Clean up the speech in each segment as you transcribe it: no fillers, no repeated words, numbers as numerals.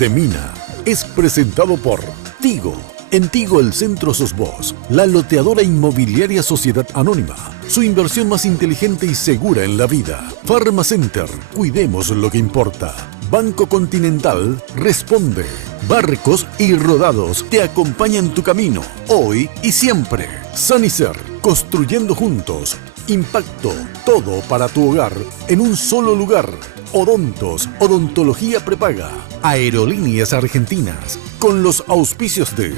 de Mina es presentado por Tigo. En Tigo el centro sos vos, la loteadora inmobiliaria Sociedad Anónima. Su inversión más inteligente y segura en la vida. Pharmacenter, cuidemos lo que importa. Banco Continental responde. Barcos y Rodados te acompañan tu camino, hoy y siempre. Sanicer, construyendo juntos. Impacto, todo para tu hogar en un solo lugar. Odontos, odontología prepaga. Aerolíneas Argentinas, con los auspicios de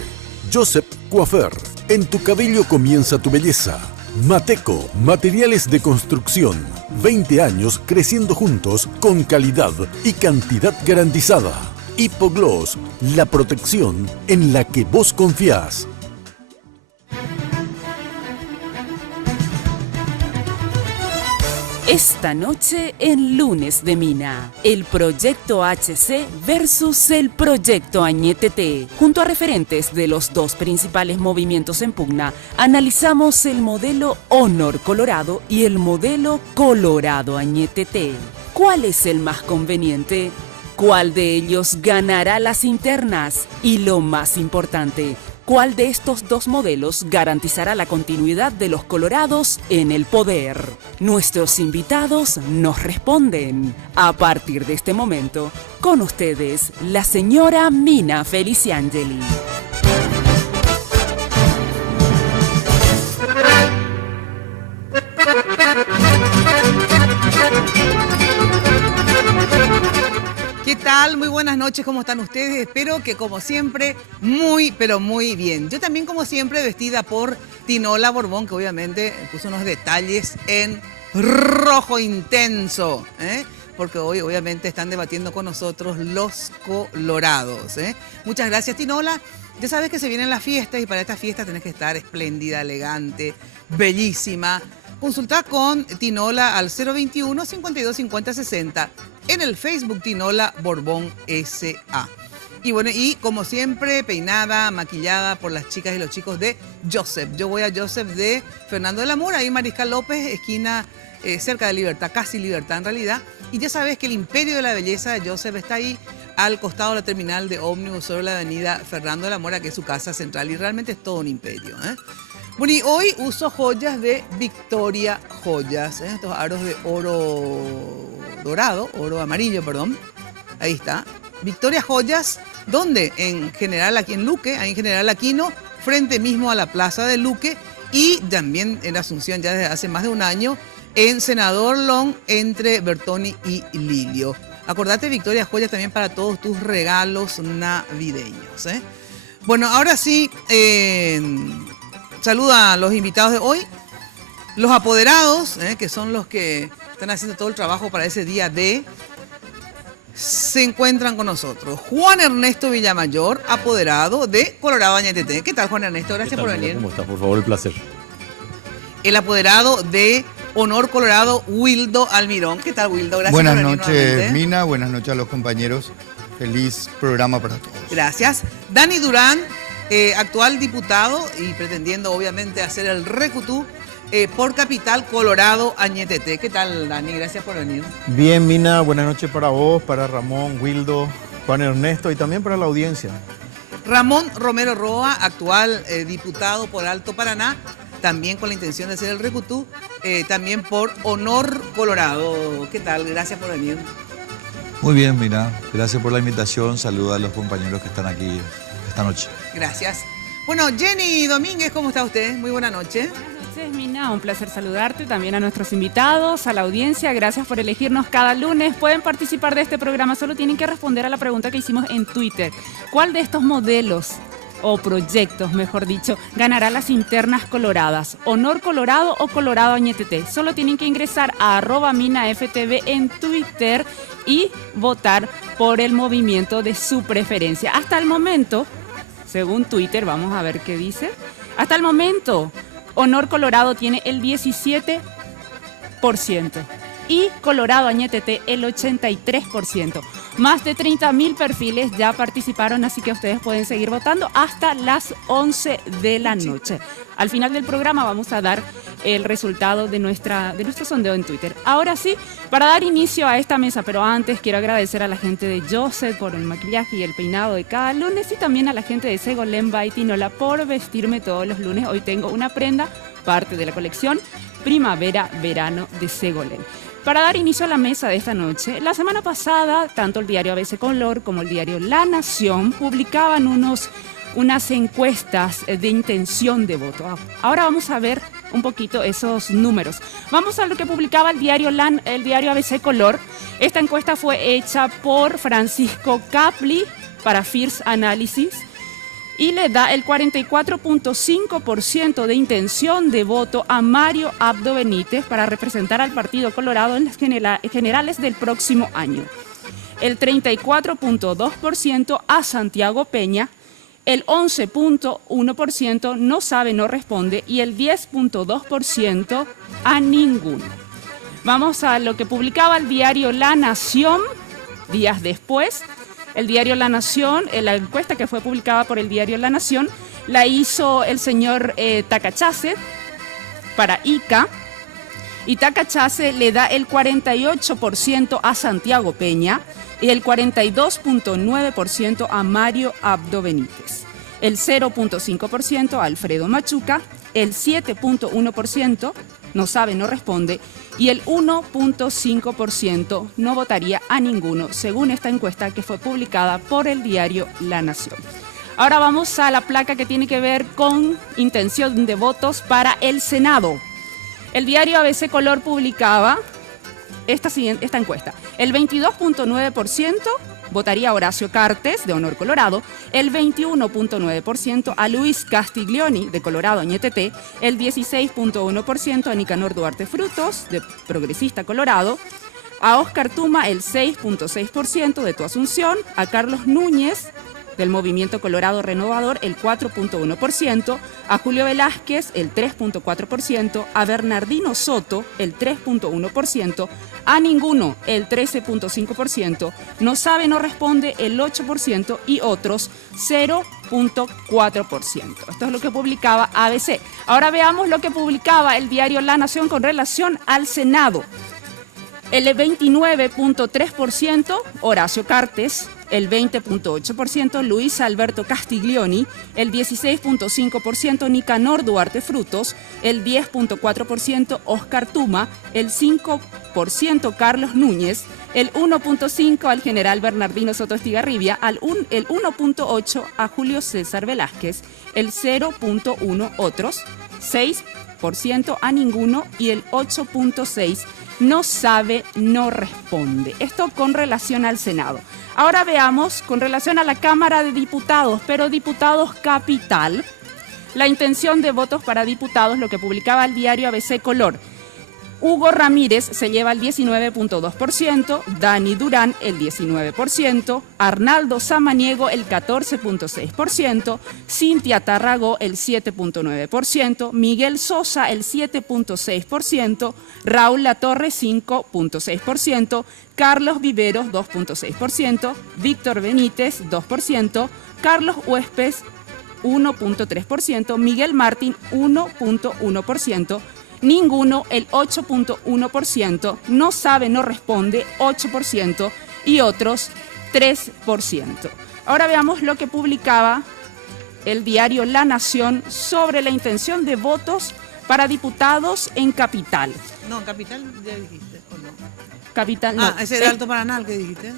Joseph Coiffeur, en tu cabello comienza tu belleza. Mateco, materiales de construcción. 20 años creciendo juntos con calidad y cantidad garantizada. Hipogloss, la protección en la que vos confiás. Esta noche en Lunes de Mina, el proyecto HC versus el proyecto Añetete. Junto a referentes de los dos principales movimientos en pugna, analizamos el modelo Honor Colorado y el modelo Colorado Añetete. ¿Cuál es el más conveniente? ¿Cuál de ellos ganará las internas? Y lo más importante, ¿cuál de estos dos modelos garantizará la continuidad de los colorados en el poder? Nuestros invitados nos responden. A partir de este momento, con ustedes, la señora Mina Feliciangeli. ¿Qué tal? Muy buenas noches, ¿cómo están ustedes? Espero que como siempre, muy, pero muy bien. Yo también como siempre vestida por Tinola Borbón, que obviamente puso unos detalles en rojo intenso, porque hoy obviamente están debatiendo con nosotros los colorados. Muchas gracias, Tinola. Ya sabes que se vienen las fiestas y para estas fiestas tenés que estar espléndida, elegante, bellísima. Consulta con Tinola al 021 52 50 60 en el Facebook Tinola Borbón S.A. Y bueno, y como siempre, peinada, maquillada por las chicas y los chicos de Joseph. Yo voy a Joseph de Fernando de la Mora, ahí Mariscal López, esquina cerca de Libertad, casi Libertad en realidad. Y ya sabes que el imperio de la belleza de Joseph está ahí al costado de la terminal de ómnibus sobre la avenida Fernando de la Mora, que es su casa central. Y realmente es todo un imperio, Bueno, y hoy uso joyas de Victoria Joyas, estos aros de oro dorado, oro amarillo, perdón. Ahí está. Victoria Joyas, ¿dónde? En General, aquí en Luque, ahí en General Aquino, frente mismo a la Plaza de Luque, y también en Asunción ya desde hace más de un año, en Senador Long, entre Bertoni y Lilio. Acordate, Victoria Joyas, también para todos tus regalos navideños. Bueno, ahora sí, saluda a los invitados de hoy, los apoderados, que son los que están haciendo todo el trabajo para ese día D. Se encuentran con nosotros Juan Ernesto Villamayor, apoderado de Colorado Añetete. ¿Qué tal, Juan Ernesto? Gracias por venir. ¿Cómo está? Por favor, el placer. El apoderado de Honor Colorado, Wildo Almirón. ¿Qué tal, Wildo? Gracias por venir. Buenas noches, Mina. Buenas noches a los compañeros. Feliz programa para todos. Gracias. Dani Durán, actual diputado y pretendiendo obviamente hacer el recutú por Capital Colorado Añetete. ¿Qué tal, Dani? Gracias por venir. Bien, Mina, buenas noches para vos, para Ramón, Wildo, Juan Ernesto y también para la audiencia. Ramón Romero Roa, actual diputado por Alto Paraná, también con la intención de hacer el recutú, también por Honor Colorado. ¿Qué tal? Gracias por venir. Muy bien, Mina. Gracias por la invitación. Saluda a los compañeros que están aquí esta noche. Gracias. Bueno, Jenny Domínguez, ¿cómo está usted? Muy buena noche. Buenas noches, Mina. Un placer saludarte, también a nuestros invitados, a la audiencia. Gracias por elegirnos cada lunes. Pueden participar de este programa, solo tienen que responder a la pregunta que hicimos en Twitter. ¿Cuál de estos modelos o proyectos, mejor dicho, ganará las internas coloradas? ¿Honor Colorado o Colorado Añetete? Solo tienen que ingresar a @minaftv en Twitter y votar por el movimiento de su preferencia. Hasta el momento, según Twitter, vamos a ver qué dice. Hasta el momento, Honor Colorado tiene el 17% y Colorado Añetete el 83%. Más de 30.000 perfiles ya participaron, así que ustedes pueden seguir votando hasta las 11 de la noche. Al final del programa vamos a dar el resultado de nuestro sondeo en Twitter. Ahora sí, para dar inicio a esta mesa, pero antes quiero agradecer a la gente de Joseph por el maquillaje y el peinado de cada lunes y también a la gente de Segolén by Tinola por vestirme todos los lunes. Hoy tengo una prenda, parte de la colección Primavera-Verano de Segolén. Para dar inicio a la mesa de esta noche, la semana pasada, tanto el diario ABC Color como el diario La Nación publicaban unas encuestas de intención de voto. Ahora vamos a ver un poquito esos números. Vamos a lo que publicaba el diario ABC Color. Esta encuesta fue hecha por Francisco Capli para First Analysis y le da el 44.5% de intención de voto a Mario Abdo Benítez para representar al Partido Colorado en las generales del próximo año. El 34.2% a Santiago Peña, el 11.1% no sabe, no responde y el 10.2% a ninguno. Vamos a lo que publicaba el diario La Nación días después. El diario La Nación, la encuesta que fue publicada por el diario La Nación, la hizo el señor Tacachase para ICA. Y Tacachase le da el 48% a Santiago Peña y el 42.9% a Mario Abdo Benítez. El 0.5% a Alfredo Machuca, el 7.1% no sabe, no responde, y el 1.5% no votaría a ninguno, según esta encuesta que fue publicada por el diario La Nación. Ahora vamos a la placa que tiene que ver con intención de votos para el Senado. El diario ABC Color publicaba esta encuesta. El 22.9% votaría a Horacio Cartes, de Honor Colorado, el 21.9% a Luis Castiglioni, de Colorado Ñetetê, el 16.1% a Nicanor Duarte Frutos, de Progresista Colorado, a Oscar Tuma el 6.6% de Tu Asunción, a Carlos Núñez, del Movimiento Colorado Renovador, el 4.1%, a Julio Velázquez, el 3.4%, a Bernardino Soto, el 3.1%, a ninguno, el 13.5%, no sabe, no responde, el 8% y otros 0.4%. Esto es lo que publicaba ABC. Ahora veamos lo que publicaba el diario La Nación con relación al Senado. El 29.3% Horacio Cartes, el 20.8% Luis Alberto Castiglioni, el 16.5% Nicanor Duarte Frutos, el 10.4% Oscar Tuma, el 5% Carlos Núñez, el 1.5% al general Bernardino Soto Estigarribia, el 1.8% a Julio César Velázquez, el 0.1% otros, 6% a ninguno y el 8.6% no sabe, no responde. Esto con relación al Senado. Ahora veamos con relación a la Cámara de Diputados, pero diputados capital, la intención de votos para diputados, lo que publicaba el diario ABC Color. Hugo Ramírez se lleva el 19.2%, Dani Durán el 19%, Arnaldo Samaniego el 14.6%, Cintia Tarragó el 7.9%, Miguel Sosa el 7.6%, Raúl Latorre 5.6%, Carlos Viveros 2.6%, Víctor Benítez 2%, Carlos Huespes 1.3%, Miguel Martín 1.1%, ninguno el 8.1%, no sabe, no responde 8% y otros 3%. Ahora veamos lo que publicaba el diario La Nación sobre la intención de votos para diputados en Capital. No, en Capital ya dijiste, ¿o no? Capital, no. Ese era Alto Paraná el que dijiste.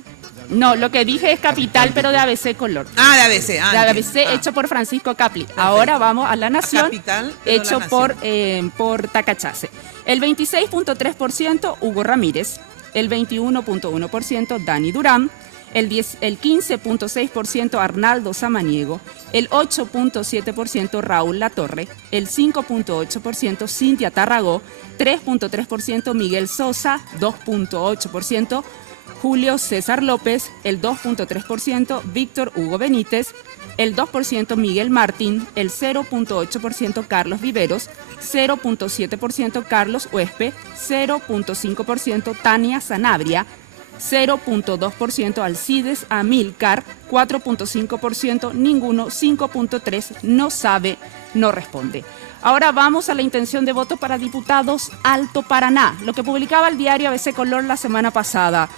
No, lo que dije es Capital, pero de ABC Color. Ah, de ABC. De ABC, hecho por Francisco Capli. Perfecto. Ahora vamos a La Nación, Capital, pero hecho La por Tacachase. El 26.3% Hugo Ramírez, el 21.1% Dani Durán, el 15.6% Arnaldo Samaniego, el 8.7% Raúl Latorre, el 5.8% Cintia Tarragó, 3.3% Miguel Sosa, 2.8% Julio César López, el 2.3% Víctor Hugo Benítez, el 2% Miguel Martín, el 0.8% Carlos Viveros, 0.7% Carlos Huespe, 0.5% Tania Sanabria, 0.2%, Alcides, Amilcar, 4.5%, ninguno, 5.3%, no sabe, no responde. Ahora vamos a la intención de voto para diputados Alto Paraná, lo que publicaba el diario ABC Color la semana pasada.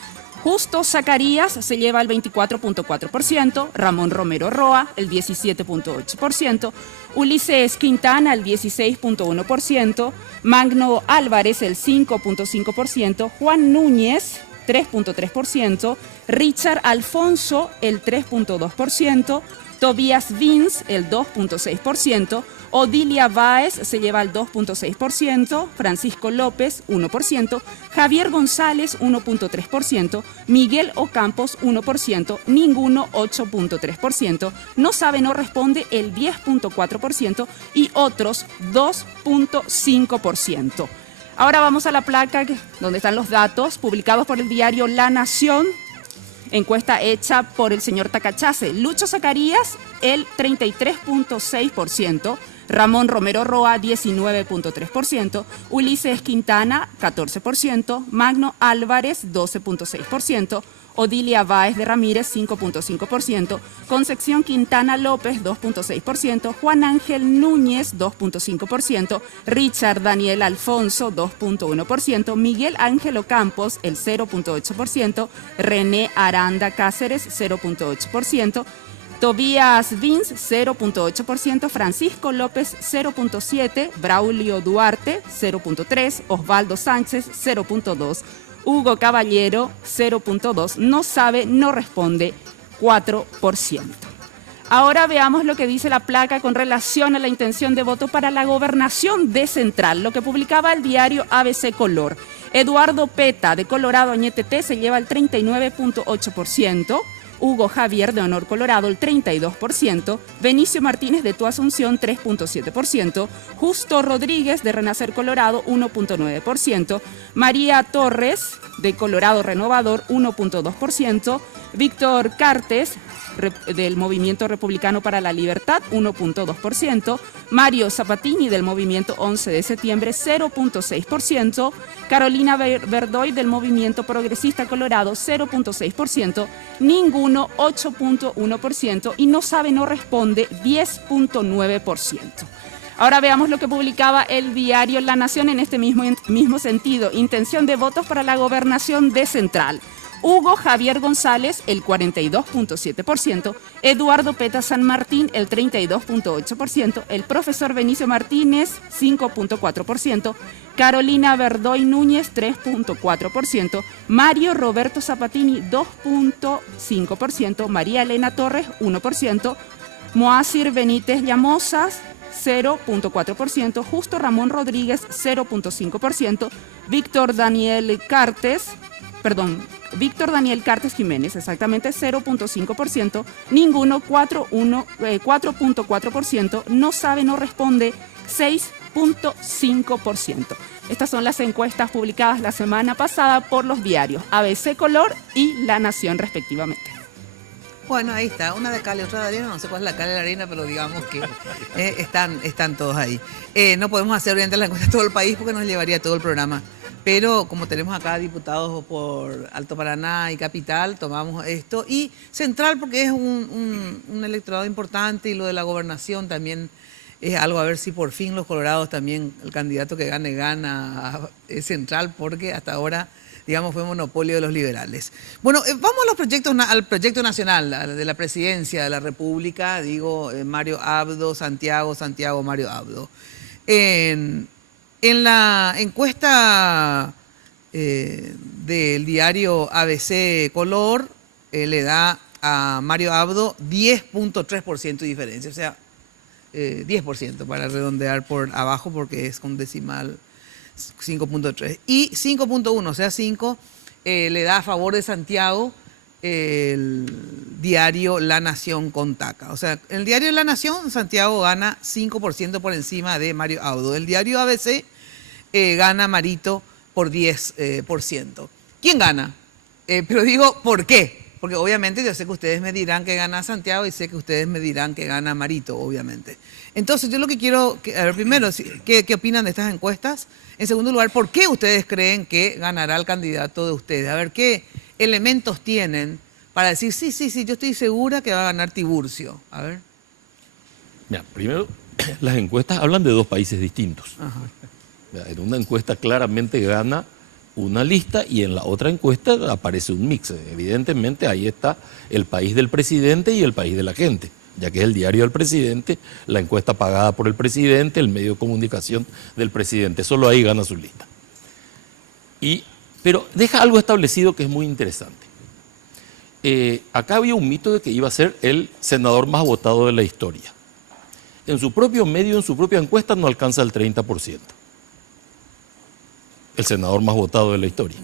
Justo Zacarías se lleva el 24.4%, Ramón Romero Roa el 17.8%, Ulises Quintana el 16.1%, Magno Álvarez el 5.5%, Juan Núñez 3.3%, Richard Alfonso el 3.2%, Tobías Vins el 2.6%, Odilia Báez se lleva el 2.6%, Francisco López 1%, Javier González 1.3%, Miguel Ocampos 1%, ninguno 8.3%, no sabe, no responde el 10.4% y otros 2.5%. Ahora vamos a la placa donde están los datos publicados por el diario La Nación. Encuesta hecha por el señor Tacachase. Lucho Zacarías, el 33.6%. Ramón Romero Roa, 19.3%. Ulises Quintana, 14%. Magno Álvarez, 12.6%. Odilia Báez de Ramírez, 5.5%. Concepción Quintana López, 2.6%. Juan Ángel Núñez, 2.5%. Richard Daniel Alfonso, 2.1%. Miguel Ángel Ocampos, el 0.8%. René Aranda Cáceres, 0.8%. Tobías Vins, 0.8%, Francisco López, 0.7%, Braulio Duarte, 0.3%, Osvaldo Sánchez, 0.2%, Hugo Caballero, 0.2%, no sabe, no responde, 4%. Ahora veamos lo que dice la placa con relación a la intención de voto para la gobernación de Central, lo que publicaba el diario ABC Color. Eduardo Peta, de Colorado Añetete, se lleva el 39.8%. Hugo Javier, de Honor Colorado, el 32%, Benicio Martínez, de Tu Asunción, 3.7%, Justo Rodríguez, de Renacer Colorado, 1.9%, María Torres, de Colorado Renovador, 1.2%, Víctor Cartes, del Movimiento Republicano para la Libertad, 1.2%, Mario Zapatini, del Movimiento 11 de Septiembre, 0.6%, Carolina Verdoy, del Movimiento Progresista Colorado, 0.6%, ninguno, 8.1%, y no sabe, no responde, 10.9%. Ahora veamos lo que publicaba el diario La Nación en este mismo sentido. Intención de votos para la gobernación de Central. Hugo Javier González, el 42.7%, Eduardo Peta San Martín, el 32.8%, el profesor Benicio Martínez, 5.4%, Carolina Verdoy Núñez, 3.4%, Mario Roberto Zapatini, 2.5%, María Elena Torres, 1%, Moacir Benítez Llamosas, 0.4%, Justo Ramón Rodríguez, 0.5%, Víctor Daniel Cartes Jiménez, exactamente 0.5%, ninguno, 4.4%, no sabe, no responde, 6.5%. Estas son las encuestas publicadas la semana pasada por los diarios ABC Color y La Nación, respectivamente. Bueno, ahí está, una de cal y otra de arena, no sé cuál es la cal y la arena, pero digamos que están todos ahí. No podemos hacer obviamente la encuesta de todo el país porque nos llevaría todo el programa, pero como tenemos acá diputados por Alto Paraná y Capital, tomamos esto, y Central porque es un electorado importante, y lo de la gobernación también es algo, a ver si por fin los colorados también, el candidato que gana Central, porque hasta ahora, digamos, fue monopolio de los liberales. Bueno, vamos a los proyectos, al proyecto nacional de la presidencia de la República, Mario Abdo, Santiago, Mario Abdo. En la encuesta del diario ABC Color, le da a Mario Abdo 10.3% de diferencia, o sea, 10% para redondear por abajo porque es con decimal 5.3. Y 5.1, o sea, 5, le da a favor de Santiago el diario La Nación con Taca. O sea, en el diario La Nación, Santiago gana 5% por encima de Mario Abdo. El diario ABC gana Marito por 10%. ¿Quién gana? Pero digo, ¿por qué? Porque obviamente yo sé que ustedes me dirán que gana Santiago y sé que ustedes me dirán que gana Marito, obviamente. Entonces, yo lo que quiero, a ver, primero, ¿qué opinan de estas encuestas? En segundo lugar, ¿por qué ustedes creen que ganará el candidato de ustedes? A ver, elementos tienen para decir, sí, yo estoy segura que va a ganar Tiburcio? A ver. Mira, primero, las encuestas hablan de dos países distintos. Ajá. En una encuesta claramente gana una lista y en la otra encuesta aparece un mix. Evidentemente ahí está el país del presidente y el país de la gente, ya que es el diario del presidente, la encuesta pagada por el presidente, el medio de comunicación del presidente. Solo ahí gana su lista. Pero deja algo establecido que es muy interesante. Acá había un mito de que iba a ser el senador más votado de la historia. En su propio medio, en su propia encuesta, no alcanza el 30%. El senador más votado de la historia.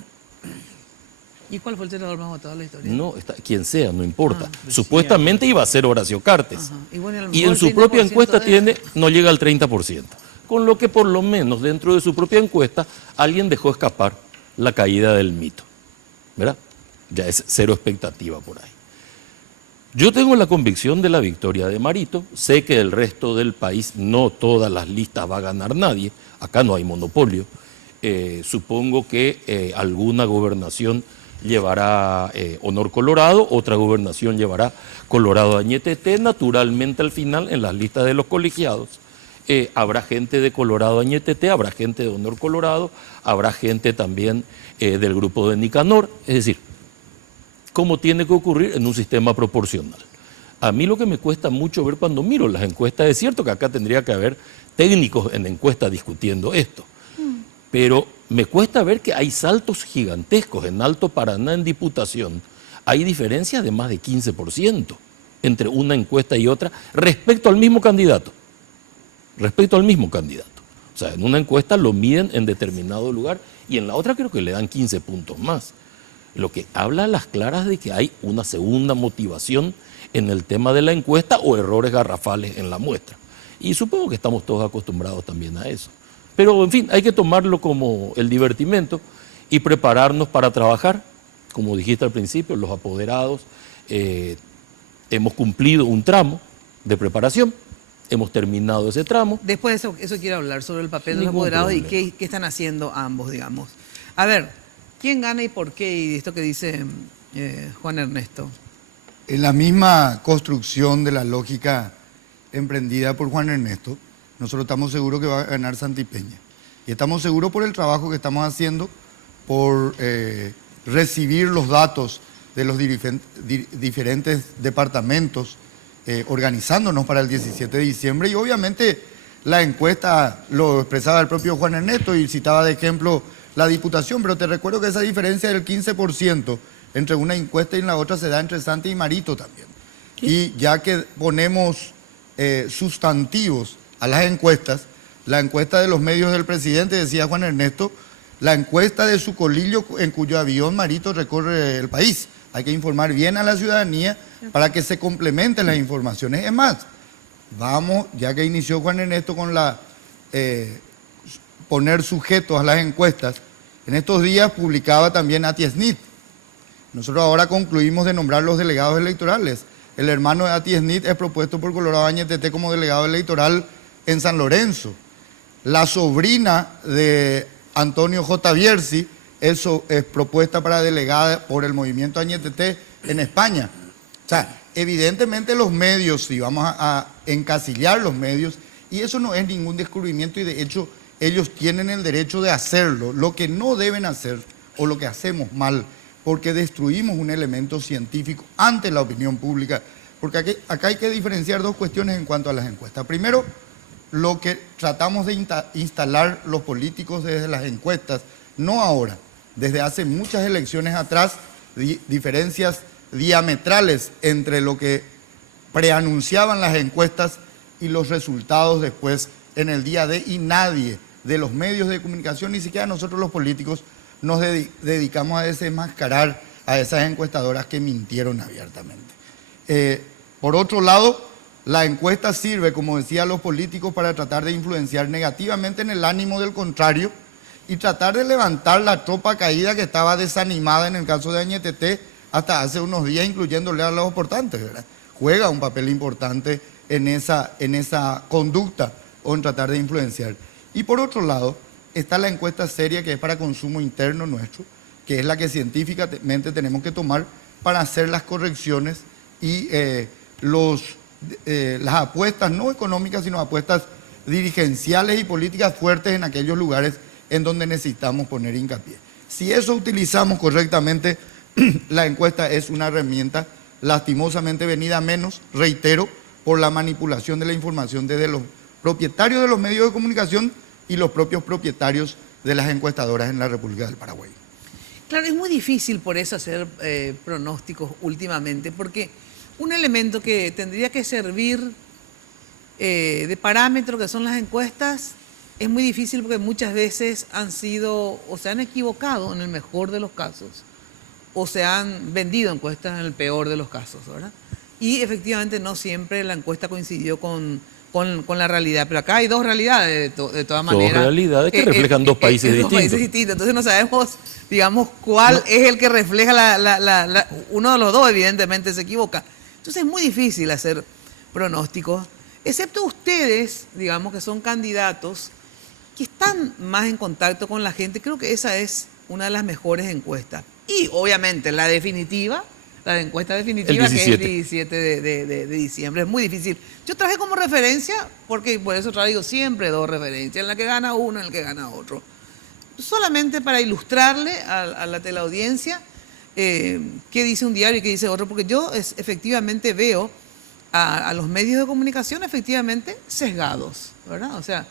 ¿Y cuál fue el senador más votado de la historia? No, quien sea, no importa. Supuestamente iba a ser Horacio Cartes. Ajá. Y, bueno, a lo Y mejor en su el propia 30% encuesta no llega al 30%. Con lo que por lo menos dentro de su propia encuesta alguien dejó escapar la caída del mito. ¿Verdad? Ya es cero expectativa por ahí. Yo tengo la convicción de la victoria de Marito. Sé que el resto del país, no todas las listas va a ganar nadie. Acá no hay monopolio. Supongo que alguna gobernación llevará Honor Colorado, otra gobernación llevará Colorado Añetete. Naturalmente al final en las listas de los colegiados habrá gente de Colorado Añetete, habrá gente de Honor Colorado, habrá gente también del grupo de Nicanor, es decir, como tiene que ocurrir en un sistema proporcional. A mí lo que me cuesta mucho ver cuando miro las encuestas, es cierto que acá tendría que haber técnicos en encuestas discutiendo esto, pero me cuesta ver que hay saltos gigantescos. En Alto Paraná, en Diputación, hay diferencias de más de 15% entre una encuesta y otra respecto al mismo candidato. Respecto al mismo candidato. O sea, en una encuesta lo miden en determinado lugar y en la otra creo que le dan 15 puntos más. Lo que habla a las claras de que hay una segunda motivación en el tema de la encuesta o errores garrafales en la muestra. Y supongo que estamos todos acostumbrados también a eso. Pero, en fin, hay que tomarlo como el divertimento y prepararnos para trabajar. Como dijiste al principio, los apoderados hemos cumplido un tramo de preparación, hemos terminado ese tramo. Después de eso quiero hablar sobre el papel de los Ningún apoderados problema. y qué están haciendo ambos, digamos. A ver, ¿quién gana y por qué? Y esto que dice Juan Ernesto. En la misma construcción de la lógica emprendida por Juan Ernesto, nosotros estamos seguros que va a ganar Santipeña. Y estamos seguros por el trabajo que estamos haciendo, por recibir los datos de los diferentes departamentos, organizándonos para el 17 de diciembre. Y obviamente la encuesta lo expresaba el propio Juan Ernesto y citaba de ejemplo la Diputación, pero te recuerdo que esa diferencia del 15% entre una encuesta y la otra se da entre Santi y Marito también. ¿Qué? Y ya que ponemos sustantivos a las encuestas, la encuesta de los medios del presidente, decía Juan Ernesto, la encuesta de su colillo en cuyo avión Marito recorre el país. Hay que informar bien a la ciudadanía para que se complementen las informaciones. Es más, vamos, ya que inició Juan Ernesto con la poner sujetos a las encuestas, en estos días publicaba también Atiesnit. Nosotros ahora concluimos de nombrar los delegados electorales. El hermano de Atiesnit es propuesto por Colorado Añetete como delegado electoral en San Lorenzo. La sobrina de Antonio J. Bierzi es propuesta para delegada por el movimiento Añetete en España. O sea, evidentemente los medios, si vamos a encasillar los medios, y eso no es ningún descubrimiento y de hecho ellos tienen el derecho de hacerlo. Lo que no deben hacer o lo que hacemos mal, porque destruimos un elemento científico ante la opinión pública, porque acá hay que diferenciar dos cuestiones en cuanto a las encuestas. Primero, lo que tratamos de instalar los políticos desde las encuestas, no ahora, desde hace muchas elecciones atrás, diferencias diametrales entre lo que preanunciaban las encuestas y los resultados después en el día D, y nadie de los medios de comunicación, ni siquiera nosotros los políticos, nos dedicamos a desenmascarar a esas encuestadoras que mintieron abiertamente. Por otro lado, la encuesta sirve, como decía, a los políticos para tratar de influenciar negativamente en el ánimo del contrario y tratar de levantar la tropa caída que estaba desanimada en el caso de Añetete hasta hace unos días, incluyéndole a los votantes, ¿verdad? Juega un papel importante en esa conducta o en tratar de influenciar. Y por otro lado, está la encuesta seria que es para consumo interno nuestro, que es la que científicamente tenemos que tomar para hacer las correcciones y las apuestas no económicas, sino apuestas dirigenciales y políticas fuertes en aquellos lugares en donde necesitamos poner hincapié. Si eso utilizamos correctamente, la encuesta es una herramienta lastimosamente venida a menos, reitero, por la manipulación de la información desde los propietarios de los medios de comunicación y los propios propietarios de las encuestadoras en la República del Paraguay. Claro, es muy difícil por eso hacer pronósticos últimamente, porque un elemento que tendría que servir de parámetro, que son las encuestas, es muy difícil porque muchas veces han sido o se han equivocado en el mejor de los casos o se han vendido encuestas en el peor de los casos, ¿verdad? Y efectivamente no siempre la encuesta coincidió con la realidad, pero acá hay dos realidades de todas maneras. Dos realidades que reflejan dos países distintos. Dos países distintos, entonces no sabemos, digamos, cuál es el que refleja uno de los dos, evidentemente se equivoca. Entonces es muy difícil hacer pronósticos, excepto ustedes, digamos, que son candidatos que están más en contacto con la gente. Creo que esa es una de las mejores encuestas. Y obviamente la definitiva, la encuesta definitiva, que es el 17 de diciembre. Es muy difícil. Yo traje como referencia, porque por eso traigo siempre dos referencias, en la que gana uno, en la que gana otro. Solamente para ilustrarle a la teleaudiencia qué dice un diario y qué dice otro, porque yo efectivamente veo a los medios de comunicación efectivamente sesgados, ¿verdad? O sea,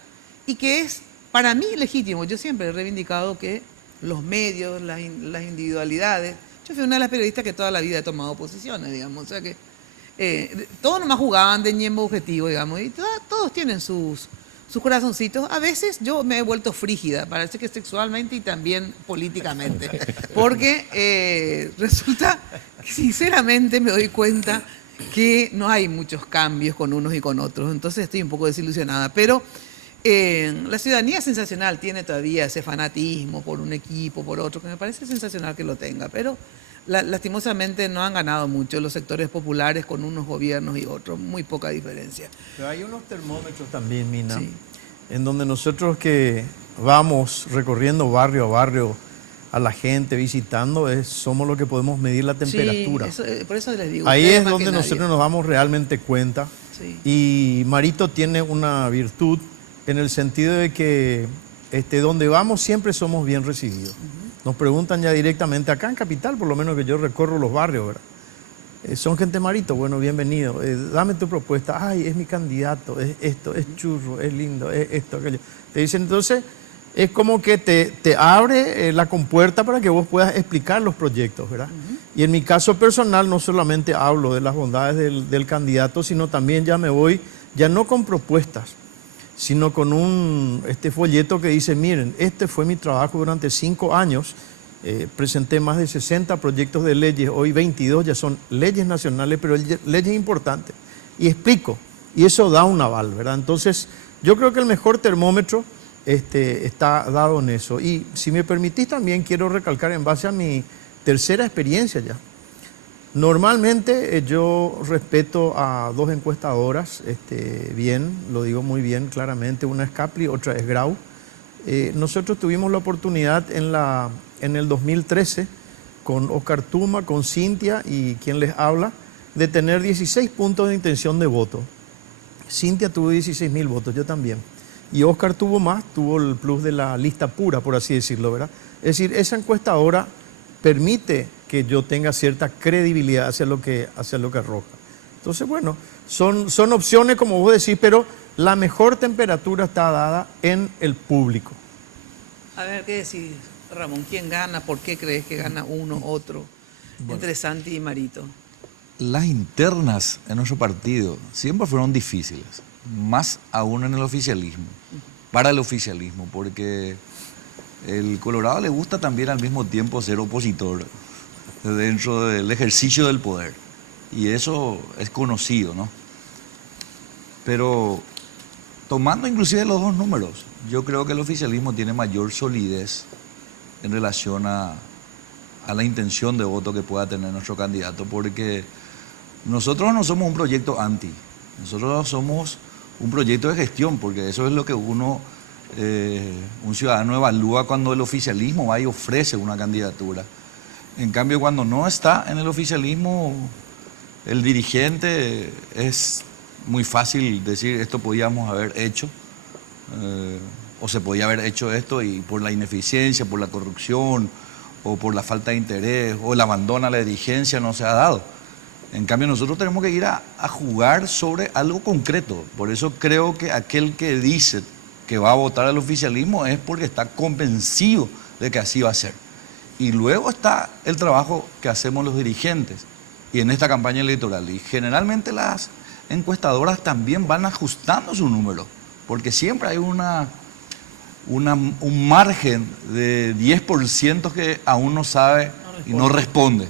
y que es para mí legítimo. Yo siempre he reivindicado que los medios, las individualidades. Yo fui una de las periodistas que toda la vida he tomado posiciones, digamos. O sea que todos nomás jugaban de ñembo objetivo, digamos, y todos tienen sus corazoncitos. A veces yo me he vuelto frígida, parece que sexualmente y también políticamente, porque resulta que sinceramente me doy cuenta que no hay muchos cambios con unos y con otros, entonces estoy un poco desilusionada, pero la ciudadanía sensacional tiene todavía ese fanatismo por un equipo, por otro, que me parece sensacional que lo tenga, pero lastimosamente no han ganado mucho los sectores populares con unos gobiernos y otros, muy poca diferencia. Pero hay unos termómetros también, Mina, sí, en donde nosotros que vamos recorriendo barrio a barrio a la gente, visitando, somos los que podemos medir la temperatura. Sí, por eso les digo. Ahí es donde nosotros nos damos realmente cuenta. Sí. Y Marito tiene una virtud en el sentido de que donde vamos siempre somos bien recibidos. Nos preguntan ya directamente, acá en Capital, por lo menos que yo recorro los barrios, ¿verdad? Son gente Marito, bueno, bienvenido. Dame tu propuesta. Ay, es mi candidato, es esto, es churro, es lindo, es esto, aquello. Te dicen, entonces, es como que te abre la compuerta para que vos puedas explicar los proyectos, ¿verdad? Y en mi caso personal no solamente hablo de las bondades del candidato, sino también ya me voy, ya no con propuestas, sino con un folleto que dice, miren, este fue mi trabajo durante 5 años, presenté más de 60 proyectos de leyes, hoy 22 ya son leyes nacionales, pero leyes importantes, y explico, y eso da un aval, ¿verdad? Entonces, yo creo que el mejor termómetro está dado en eso. Y si me permitís también quiero recalcar en base a mi tercera experiencia ya. Normalmente yo respeto a dos encuestadoras, bien, lo digo muy bien claramente, una es Capri, otra es Grau. Nosotros tuvimos la oportunidad en el 2013 con Oscar Tuma, con Cintia y quien les habla, de tener 16 puntos de intención de voto. Cintia tuvo 16.000 votos, yo también. Y Oscar tuvo más, tuvo el plus de la lista pura, por así decirlo, ¿verdad? Es decir, esa encuestadora permite que yo tenga cierta credibilidad hacia lo que arroja. Entonces, bueno, son opciones, como vos decís, pero la mejor temperatura está dada en el público. A ver, ¿qué decís, Ramón? ¿Quién gana? ¿Por qué crees que gana uno, otro? Bueno, entre Santi y Marito. Las internas en nuestro partido siempre fueron difíciles, más aún en el oficialismo, para el oficialismo, porque el Colorado le gusta también al mismo tiempo ser opositor dentro del ejercicio del poder, y eso es conocido, ¿no? Pero tomando inclusive los dos números, yo creo que el oficialismo tiene mayor solidez en relación a la intención de voto que pueda tener nuestro candidato, porque nosotros no somos un proyecto anti, nosotros somos un proyecto de gestión, porque eso es lo que uno Un ciudadano evalúa cuando el oficialismo va y ofrece una candidatura. En cambio, cuando no está en el oficialismo, el dirigente es muy fácil decir esto podíamos haber hecho, o se podía haber hecho esto y por la ineficiencia, por la corrupción, o por la falta de interés, o el abandono a la dirigencia no se ha dado. En cambio, nosotros tenemos que ir a jugar sobre algo concreto. Por eso creo que aquel que dice que va a votar al oficialismo es porque está convencido de que así va a ser. Y luego está el trabajo que hacemos los dirigentes y en esta campaña electoral. Y generalmente las encuestadoras también van ajustando su número, porque siempre hay un margen de 10% que aún no sabe y no responde.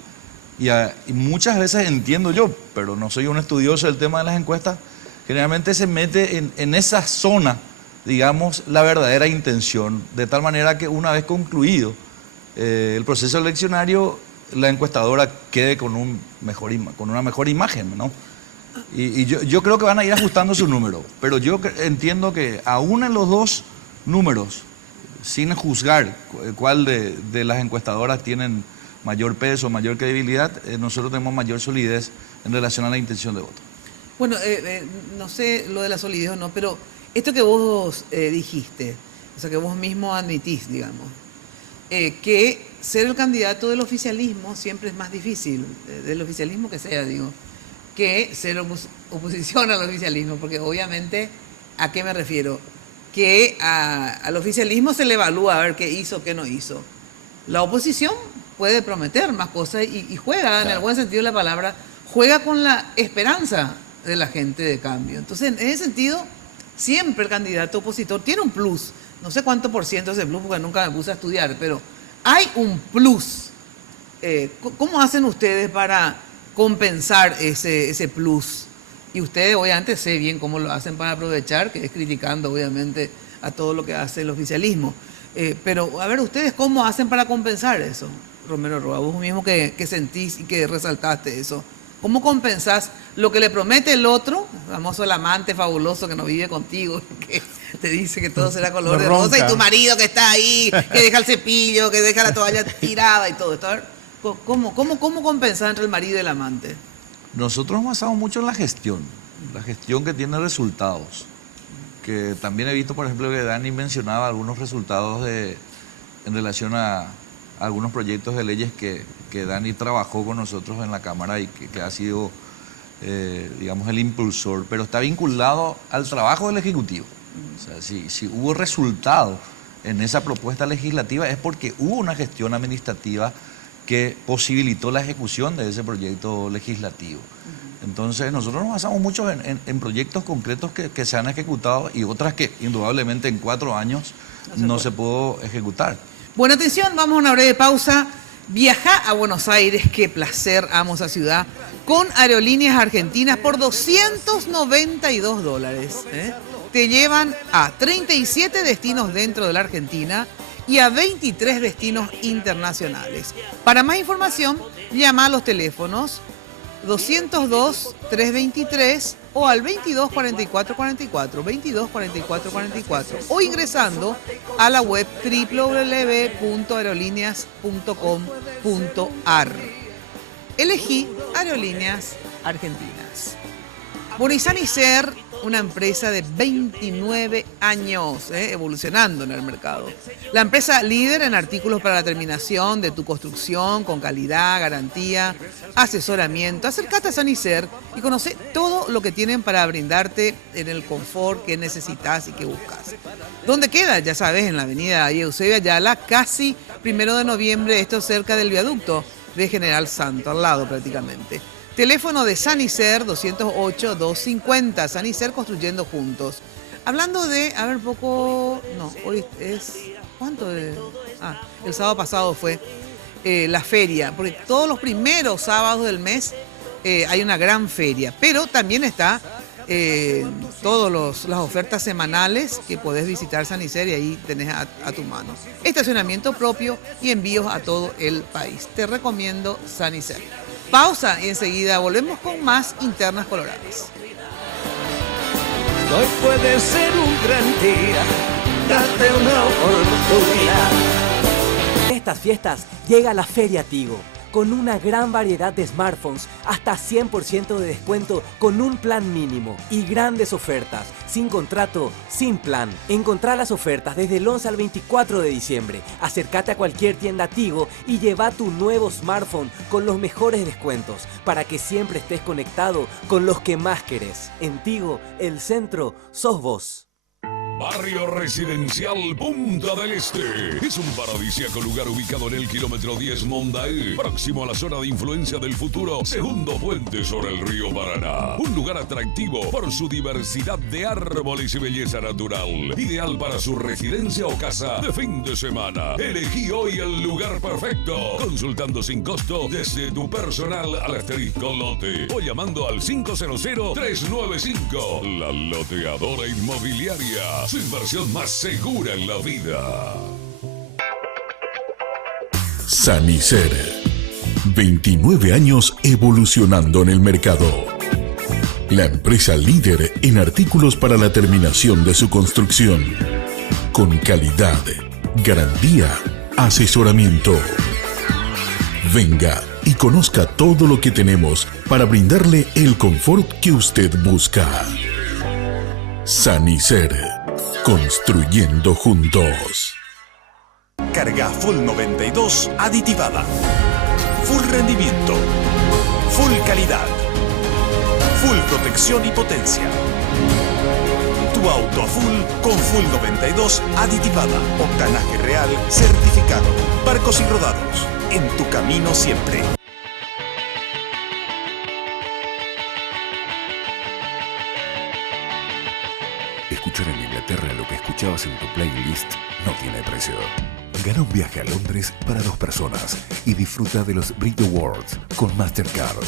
Y muchas veces entiendo yo, pero no soy un estudioso del tema de las encuestas, generalmente se mete en esa zona, digamos, la verdadera intención, de tal manera que una vez concluido el proceso eleccionario, la encuestadora quede con una mejor imagen, ¿no? Y yo creo que van a ir ajustando su número, pero yo entiendo que aún en los dos números, sin juzgar cuál de las encuestadoras tienen mayor peso, mayor credibilidad, nosotros tenemos mayor solidez en relación a la intención de voto. Bueno, no sé lo de la solidez o no, pero esto que vos dijiste, o sea, que vos mismo admitís, digamos, que ser el candidato del oficialismo siempre es más difícil, del oficialismo que sea, digo, que ser oposición al oficialismo, porque obviamente, ¿a qué me refiero? Que al oficialismo se le evalúa a ver qué hizo, qué no hizo. La oposición puede prometer más cosas y juega, claro, en el buen sentido de la palabra, juega con la esperanza de la gente de cambio. Entonces, en ese sentido, siempre el candidato opositor tiene un plus. No sé cuánto por ciento es ese plus, porque nunca me puse a estudiar, pero hay un plus. ¿Cómo hacen ustedes para compensar ese plus? Y ustedes obviamente sé bien cómo lo hacen para aprovechar, que es criticando obviamente a todo lo que hace el oficialismo. Pero a ver, ¿ustedes cómo hacen para compensar eso? Romero Roa, vos mismo que sentís y que resaltaste eso. ¿Cómo compensás lo que le promete el otro, el famoso el amante fabuloso que no vive contigo, que te dice que todo será color de rosa, y tu marido que está ahí, que deja el cepillo, que deja la toalla tirada y todo esto? A ver, ¿cómo compensar entre el marido y el amante? Nosotros nos basamos mucho en la gestión que tiene resultados. Que también he visto, por ejemplo, que Dani mencionaba algunos resultados en relación a algunos proyectos de leyes que Dani trabajó con nosotros en la Cámara y que ha sido, digamos, el impulsor, pero está vinculado al trabajo del Ejecutivo. O sea, si hubo resultado en esa propuesta legislativa es porque hubo una gestión administrativa que posibilitó la ejecución de ese proyecto legislativo. Entonces, nosotros nos basamos mucho en proyectos concretos que se han ejecutado y otras que indudablemente en 4 años no se pudo ejecutar. Buena atención, vamos a una breve pausa. Viaja a Buenos Aires, qué placer, amo esa ciudad, con Aerolíneas Argentinas por $292. Te llevan a 37 destinos dentro de la Argentina y a 23 destinos internacionales. Para más información, llama a los teléfonos 202-323 o al 224444, o ingresando a la web www.aerolíneas.com.ar. Elegí Aerolíneas Argentinas. Bonizanicer, una empresa de 29 años, evolucionando en el mercado. La empresa líder en artículos para la terminación de tu construcción, con calidad, garantía, asesoramiento. Acércate a Sanicer y conoce todo lo que tienen para brindarte en el confort que necesitas y que buscas. ¿Dónde queda? Ya sabes, en la avenida Eusebio Ayala, casi 1 de noviembre, esto cerca del viaducto de General Santo, al lado prácticamente. Teléfono de Sanicer 208-250. Sanicer, construyendo juntos. Hablando de, a ver, poco, no, hoy es, ¿cuánto? El sábado pasado fue la feria, porque todos los primeros sábados del mes hay una gran feria, pero también está todas las ofertas semanales que podés visitar Sanicer y ahí tenés a tu mano. Estacionamiento propio y envíos a todo el país. Te recomiendo Sanicer. Pausa y enseguida volvemos con más Internas Coloradas. Hoy puede ser un gran día, darte una oportunidad. Estas fiestas llega la Feria Tigo, con una gran variedad de smartphones, hasta 100% de descuento con un plan mínimo y grandes ofertas, sin contrato, sin plan. Encontrá las ofertas desde el 11 al 24 de diciembre. Acércate a cualquier tienda Tigo y lleva tu nuevo smartphone con los mejores descuentos para que siempre estés conectado con los que más querés. En Tigo, el centro sos vos. Barrio Residencial Punta del Este. Es un paradisíaco lugar ubicado en el kilómetro 10 Mondaí, próximo a la zona de influencia del futuro segundo puente sobre el río Paraná. Un lugar atractivo por su diversidad de árboles y belleza natural. Ideal para su residencia o casa de fin de semana. Elegí hoy el lugar perfecto. Consultando sin costo desde tu personal al asterisco lote o llamando al 500-395. La Loteadora Inmobiliaria. Su inversión más segura en la vida. Sanicer. 29 años evolucionando en el mercado. La empresa líder en artículos para la terminación de su construcción. Con calidad, garantía, asesoramiento. Venga y conozca todo lo que tenemos para brindarle el confort que usted busca. Sanicer. Construyendo juntos. Carga Full 92 aditivada. Full rendimiento. Full calidad. Full protección y potencia. Tu auto a full con Full 92 aditivada. Octanaje real certificado. Barcos y rodados. En tu camino siempre. Escuchar en Inglaterra lo que escuchabas en tu playlist no tiene precio. Gana un viaje a Londres para 2 personas y disfruta de los Brit Awards con Mastercard.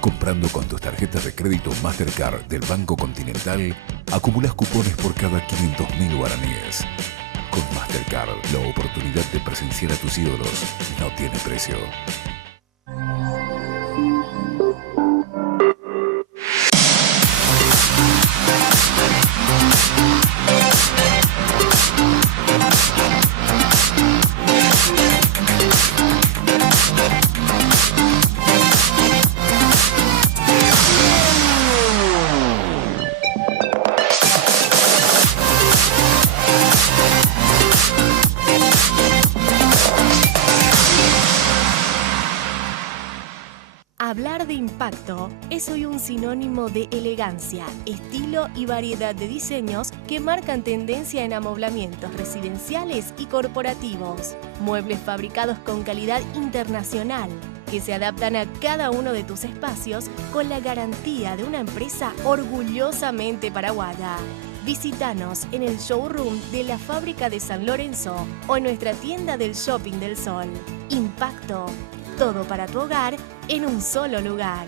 Comprando con tus tarjetas de crédito Mastercard del Banco Continental, acumulas cupones por cada 500.000 guaraníes. Con Mastercard, la oportunidad de presenciar a tus ídolos no tiene precio. Hablar de impacto es hoy un sinónimo de elegancia, estilo y variedad de diseños que marcan tendencia en amoblamientos residenciales y corporativos. Muebles fabricados con calidad internacional, que se adaptan a cada uno de tus espacios con la garantía de una empresa orgullosamente paraguaya. Visítanos en el showroom de la Fábrica de San Lorenzo o en nuestra tienda del Shopping del Sol. Impacto. Todo para tu hogar en un solo lugar.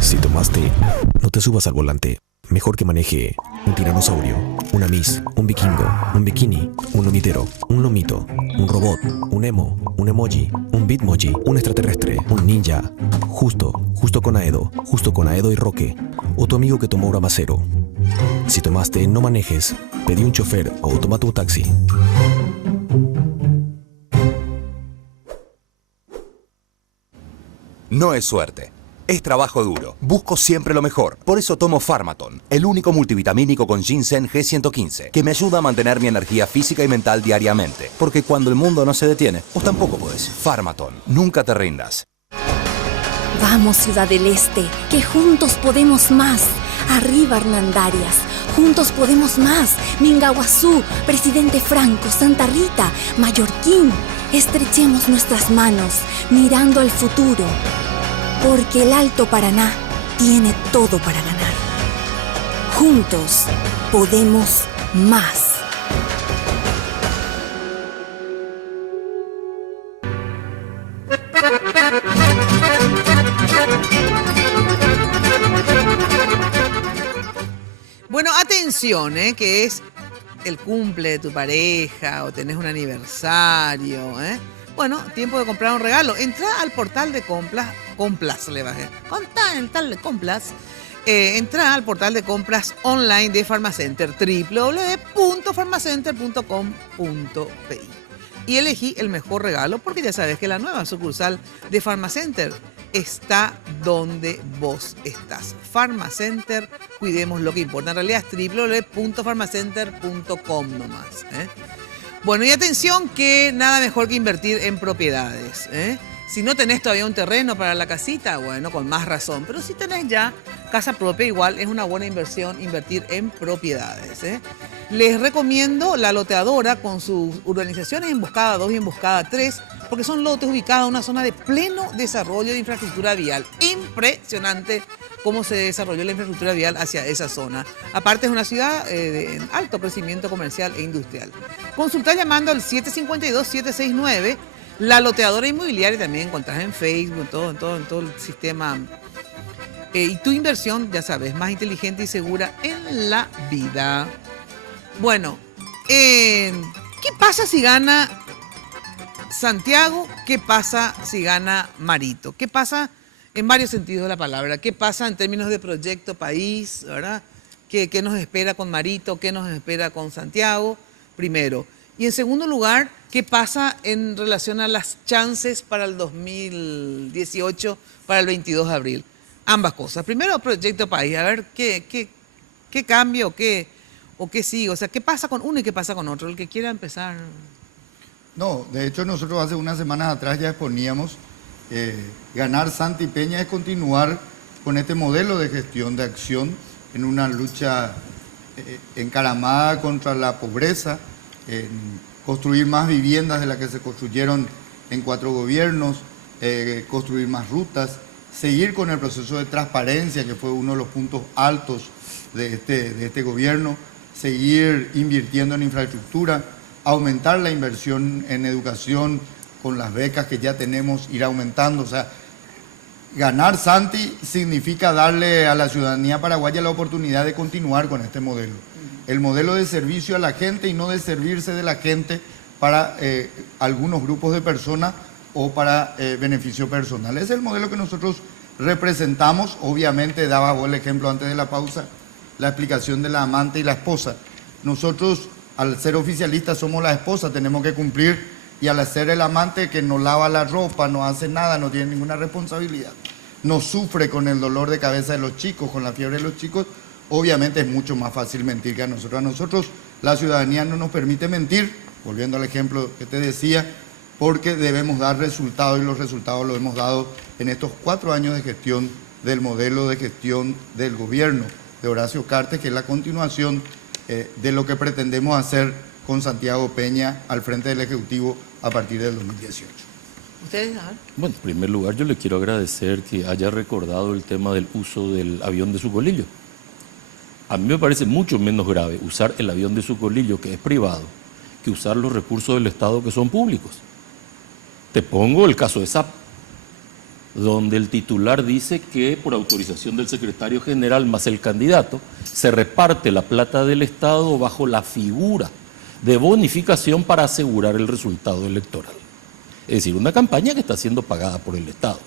Si tomaste, no te subas al volante. Mejor que maneje un tiranosaurio, una Miss, un vikingo, un bikini, un lomitero, un lomito, un robot, un emo, un emoji, un bitmoji, un extraterrestre, un ninja. Justo con Aedo y Roque. O tu amigo que tomó Uramacero. Si tomaste, no manejes. Pedí un chofer o tómate un taxi. No es suerte, es trabajo duro. Busco siempre lo mejor. Por eso tomo Pharmaton, el único multivitamínico con ginseng G115, que me ayuda a mantener mi energía física y mental diariamente. Porque cuando el mundo no se detiene, vos tampoco podés. Pharmaton, nunca te rindas. Vamos, Ciudad del Este, que juntos podemos más. Arriba, Hernandarias. Juntos podemos más. Mingaguazú, Presidente Franco, Santa Rita, Mallorquín. Estrechemos nuestras manos, mirando al futuro. Porque el Alto Paraná tiene todo para ganar. Juntos podemos más. Bueno, atención, que es el cumple de tu pareja o tenés un aniversario, Bueno, tiempo de comprar un regalo. Entra al portal de Complas, le bajé. Entra al portal de compras online de Pharmacenter, www.pharmacenter.com.pi. Y elegí el mejor regalo porque ya sabes que la nueva sucursal de Pharmacenter está donde vos estás. Pharmacenter, cuidemos lo que importa. En realidad es www.pharmacenter.com nomás. Bueno, y atención que nada mejor que invertir en propiedades. Si no tenés todavía un terreno para la casita, bueno, con más razón. Pero si tenés ya casa propia, igual es una buena inversión invertir en propiedades. Les recomiendo La Loteadora con sus urbanizaciones Emboscada 2 y Emboscada 3, porque son lotes ubicados en una zona de pleno desarrollo de infraestructura vial. Impresionante cómo se desarrolló la infraestructura vial hacia esa zona. Aparte es una ciudad de alto crecimiento comercial e industrial. Consulta llamando al 752-769. La Loteadora Inmobiliaria también encontrás en Facebook, en todo el sistema. Y tu inversión, ya sabes, más inteligente y segura en la vida. Bueno, ¿qué pasa si gana Santiago? ¿Qué pasa si gana Marito? ¿Qué pasa en varios sentidos de la palabra? ¿Qué pasa en términos de proyecto país, verdad? ¿Qué nos espera con Marito? ¿Qué nos espera con Santiago? Primero. Y en segundo lugar, ¿qué pasa en relación a las chances para el 2018, para el 22 de abril? Ambas cosas. Primero, proyecto país. A ver qué cambia o qué sigue. O sea, ¿qué pasa con uno y qué pasa con otro? El que quiera empezar. No, de hecho nosotros hace unas semanas atrás ya exponíamos ganar Santi Peña es continuar con este modelo de gestión de acción en una lucha encaramada contra la pobreza, construir más viviendas de las que se construyeron en 4 gobiernos, construir más rutas, seguir con el proceso de transparencia, que fue uno de los puntos altos de este gobierno, seguir invirtiendo en infraestructura, aumentar la inversión en educación con las becas que ya tenemos, ir aumentando. O sea, ganar Santi significa darle a la ciudadanía paraguaya la oportunidad de continuar con este modelo. El modelo de servicio a la gente y no de servirse de la gente para algunos grupos de personas o para beneficio personal. Ese es el modelo que nosotros representamos. Obviamente, daba vos el ejemplo antes de la pausa, la explicación de la amante y la esposa. Nosotros, al ser oficialistas, somos la esposa, tenemos que cumplir, y al ser el amante que no lava la ropa, no hace nada, no tiene ninguna responsabilidad, no sufre con el dolor de cabeza de los chicos, con la fiebre de los chicos, obviamente es mucho más fácil mentir que a nosotros. A nosotros la ciudadanía no nos permite mentir, volviendo al ejemplo que te decía, porque debemos dar resultados, y los resultados los hemos dado en estos 4 años de gestión del modelo de gestión del gobierno de Horacio Cartes, que es la continuación de lo que pretendemos hacer con Santiago Peña al frente del Ejecutivo a partir del 2018. ¿Ustedes? Bueno, en primer lugar yo le quiero agradecer que haya recordado el tema del uso del avión de Sucolillo. A mí me parece mucho menos grave usar el avión de Sucolillo, que es privado, que usar los recursos del Estado, que son públicos. Te pongo el caso de SAP, donde el titular dice que por autorización del secretario general más el candidato, se reparte la plata del Estado bajo la figura de bonificación para asegurar el resultado electoral. Es decir, una campaña que está siendo pagada por el Estado.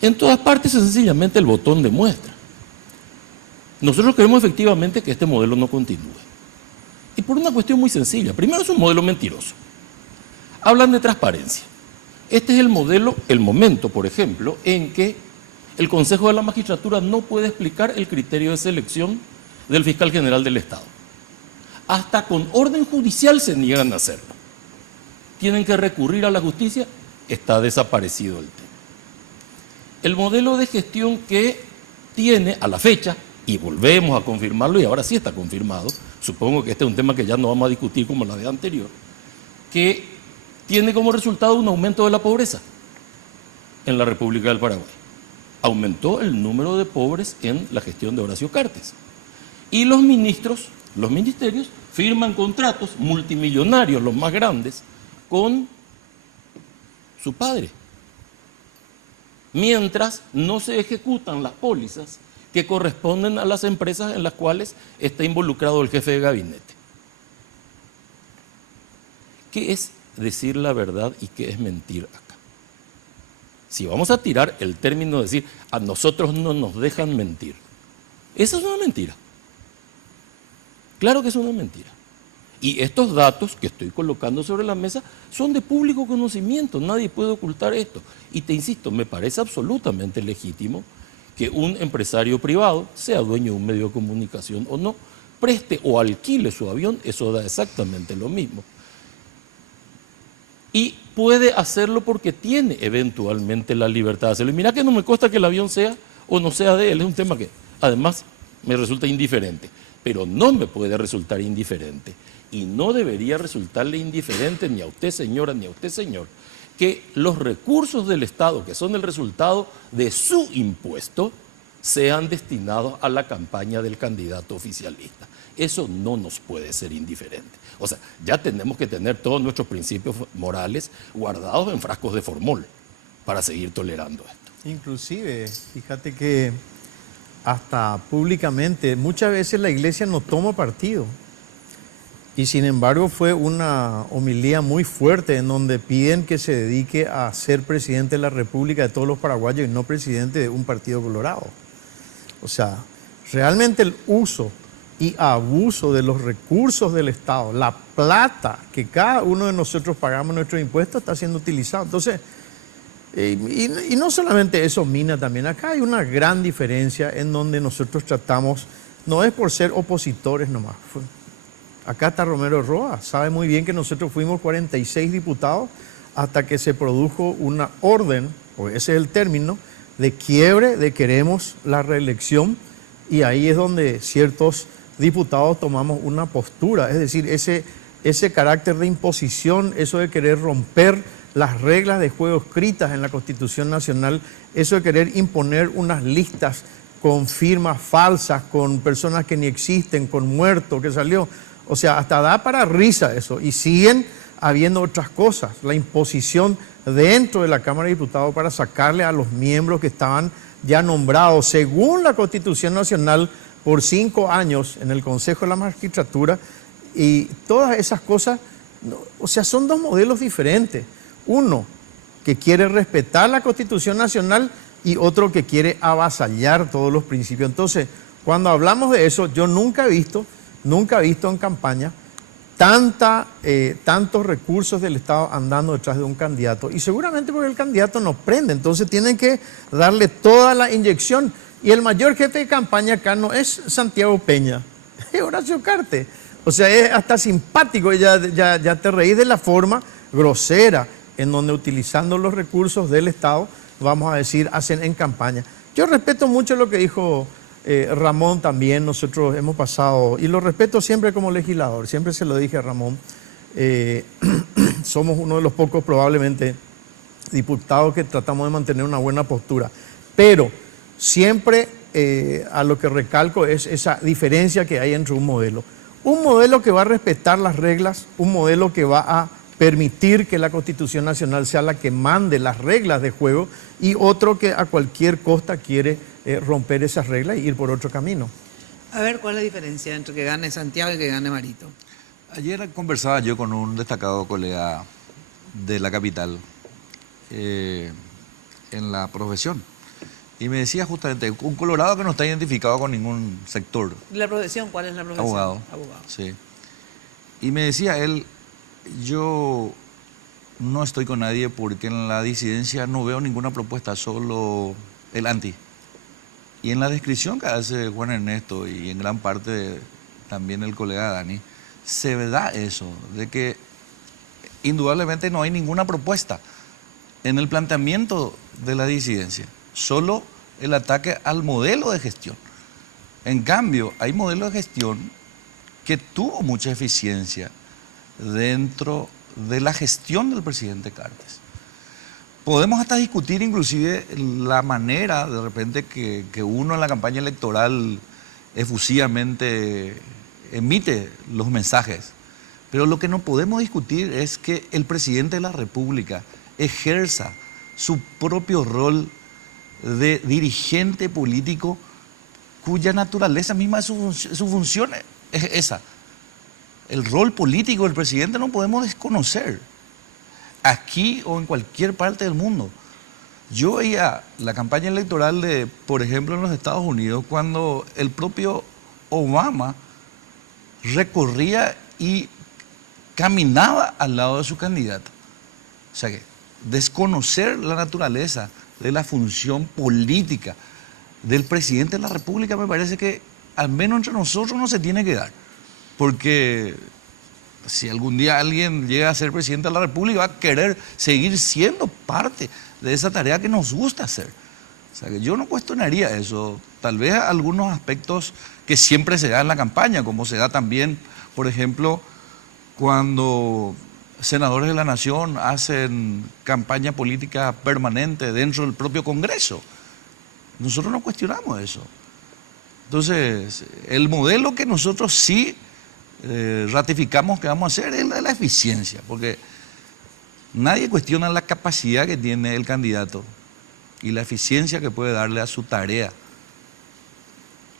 En todas partes es sencillamente el botón de muestra. Nosotros queremos efectivamente que este modelo no continúe. Y por una cuestión muy sencilla. Primero, es un modelo mentiroso. Hablan de transparencia. Este es el modelo, el momento, por ejemplo, en que el Consejo de la Magistratura no puede explicar el criterio de selección del fiscal general del Estado. Hasta con orden judicial se niegan a hacerlo. Tienen que recurrir a la justicia, está desaparecido el tema. El modelo de gestión que tiene a la fecha, y volvemos a confirmarlo, y ahora sí está confirmado, supongo que este es un tema que ya no vamos a discutir como la vez anterior, que tiene como resultado un aumento de la pobreza en la República del Paraguay. Aumentó el número de pobres en la gestión de Horacio Cartes. Y los ministerios firman contratos multimillonarios, los más grandes, con su padre, mientras no se ejecutan las pólizas que corresponden a las empresas en las cuales está involucrado el jefe de gabinete. ¿Qué es decir la verdad y qué es mentir acá. Si vamos a tirar el término de decir, a nosotros no nos dejan mentir, esa es una mentira. Claro que es una mentira. Y estos datos que estoy colocando sobre la mesa son de público conocimiento, nadie puede ocultar esto. Y te insisto, me parece absolutamente legítimo que un empresario privado, sea dueño de un medio de comunicación o no, preste o alquile su avión, eso da exactamente lo mismo. Y puede hacerlo porque tiene eventualmente la libertad de hacerlo. Y mira que no me consta que el avión sea o no sea de él, es un tema que además me resulta indiferente, pero no me puede resultar indiferente y no debería resultarle indiferente ni a usted señora ni a usted señor que los recursos del Estado, que son el resultado de su impuesto, sean destinados a la campaña del candidato oficialista. Eso no nos puede ser indiferente. O sea, ya tenemos que tener todos nuestros principios morales guardados en frascos de formol para seguir tolerando esto. Inclusive, fíjate que hasta públicamente, muchas veces la iglesia no toma partido. Y sin embargo fue una homilía muy fuerte en donde piden que se dedique a ser presidente de la República de todos los paraguayos y no presidente de un partido colorado. O sea, realmente el uso y abuso de los recursos del Estado, la plata que cada uno de nosotros pagamos nuestros impuestos está siendo utilizado. Entonces, y no solamente eso, Mina, también acá hay una gran diferencia en donde nosotros tratamos, no es por ser opositores nomás. Acá está Romero Roa, sabe muy bien que nosotros fuimos 46 diputados hasta que se produjo una orden, o ese es el término, de quiebre, de queremos la reelección, y ahí es donde ciertos diputados tomamos una postura, es decir, ese carácter de imposición, eso de querer romper las reglas de juego escritas en la Constitución Nacional, eso de querer imponer unas listas con firmas falsas, con personas que ni existen, con muertos que salió. O sea, hasta da para risa eso. Y siguen habiendo otras cosas. La imposición dentro de la Cámara de Diputados para sacarle a los miembros que estaban ya nombrados, según la Constitución Nacional, por 5 años en el Consejo de la Magistratura. Y todas esas cosas, o sea, son dos modelos diferentes. Uno que quiere respetar la Constitución Nacional y otro que quiere avasallar todos los principios. Entonces, cuando hablamos de eso, yo nunca he visto en campaña tantos recursos del Estado andando detrás de un candidato. Y seguramente porque el candidato no prende, entonces tienen que darle toda la inyección. Y el mayor jefe de campaña acá no es Santiago Peña, es Horacio Carte. O sea, es hasta simpático, ya te reís de la forma grosera en donde utilizando los recursos del Estado, vamos a decir, hacen en campaña. Yo respeto mucho lo que dijo Ramón también, nosotros hemos pasado, y lo respeto siempre como legislador, siempre se lo dije a Ramón, somos uno de los pocos probablemente diputados que tratamos de mantener una buena postura, pero siempre a lo que recalco es esa diferencia que hay entre un modelo que va a respetar las reglas, un modelo que va a permitir que la Constitución Nacional sea la que mande las reglas de juego, y otro que a cualquier costa quiere romper esas reglas y ir por otro camino. A ver, ¿cuál es la diferencia entre que gane Santiago y que gane Marito? Ayer conversaba yo con un destacado colega de la capital en la profesión, y me decía justamente, un colorado que no está identificado con ningún sector. ¿La profesión? ¿Cuál es la profesión? Abogado. Sí. Y me decía él, yo no estoy con nadie porque en la disidencia no veo ninguna propuesta, solo el anti. Y en la descripción que hace Juan Ernesto y en gran parte también el colega Dani, se da eso, de que indudablemente no hay ninguna propuesta en el planteamiento de la disidencia, solo el ataque al modelo de gestión. En cambio, hay modelos de gestión que tuvo mucha eficiencia dentro de la gestión del presidente Cartes. Podemos hasta discutir inclusive la manera de repente que uno en la campaña electoral efusivamente emite los mensajes, pero lo que no podemos discutir es que el presidente de la República ejerza su propio rol de dirigente político cuya naturaleza misma de su función es esa. El rol político del presidente no podemos desconocer. aquí o en cualquier parte del mundo. Yo veía la campaña electoral de, por ejemplo, en los Estados Unidos, cuando el propio Obama recorría y caminaba al lado de su candidato. O sea que desconocer la naturaleza de la función política del presidente de la República me parece que al menos entre nosotros no se tiene que dar. Porque si algún día alguien llega a ser presidente de la República va a querer seguir siendo parte de esa tarea que nos gusta hacer. O sea que yo no cuestionaría eso. Tal vez algunos aspectos que siempre se da en la campaña, como se da también, por ejemplo, cuando senadores de la Nación hacen campaña política permanente dentro del propio Congreso. Nosotros no cuestionamos eso. Entonces, el modelo que nosotros sí ratificamos que vamos a hacer es el de la eficiencia, porque nadie cuestiona la capacidad que tiene el candidato y la eficiencia que puede darle a su tarea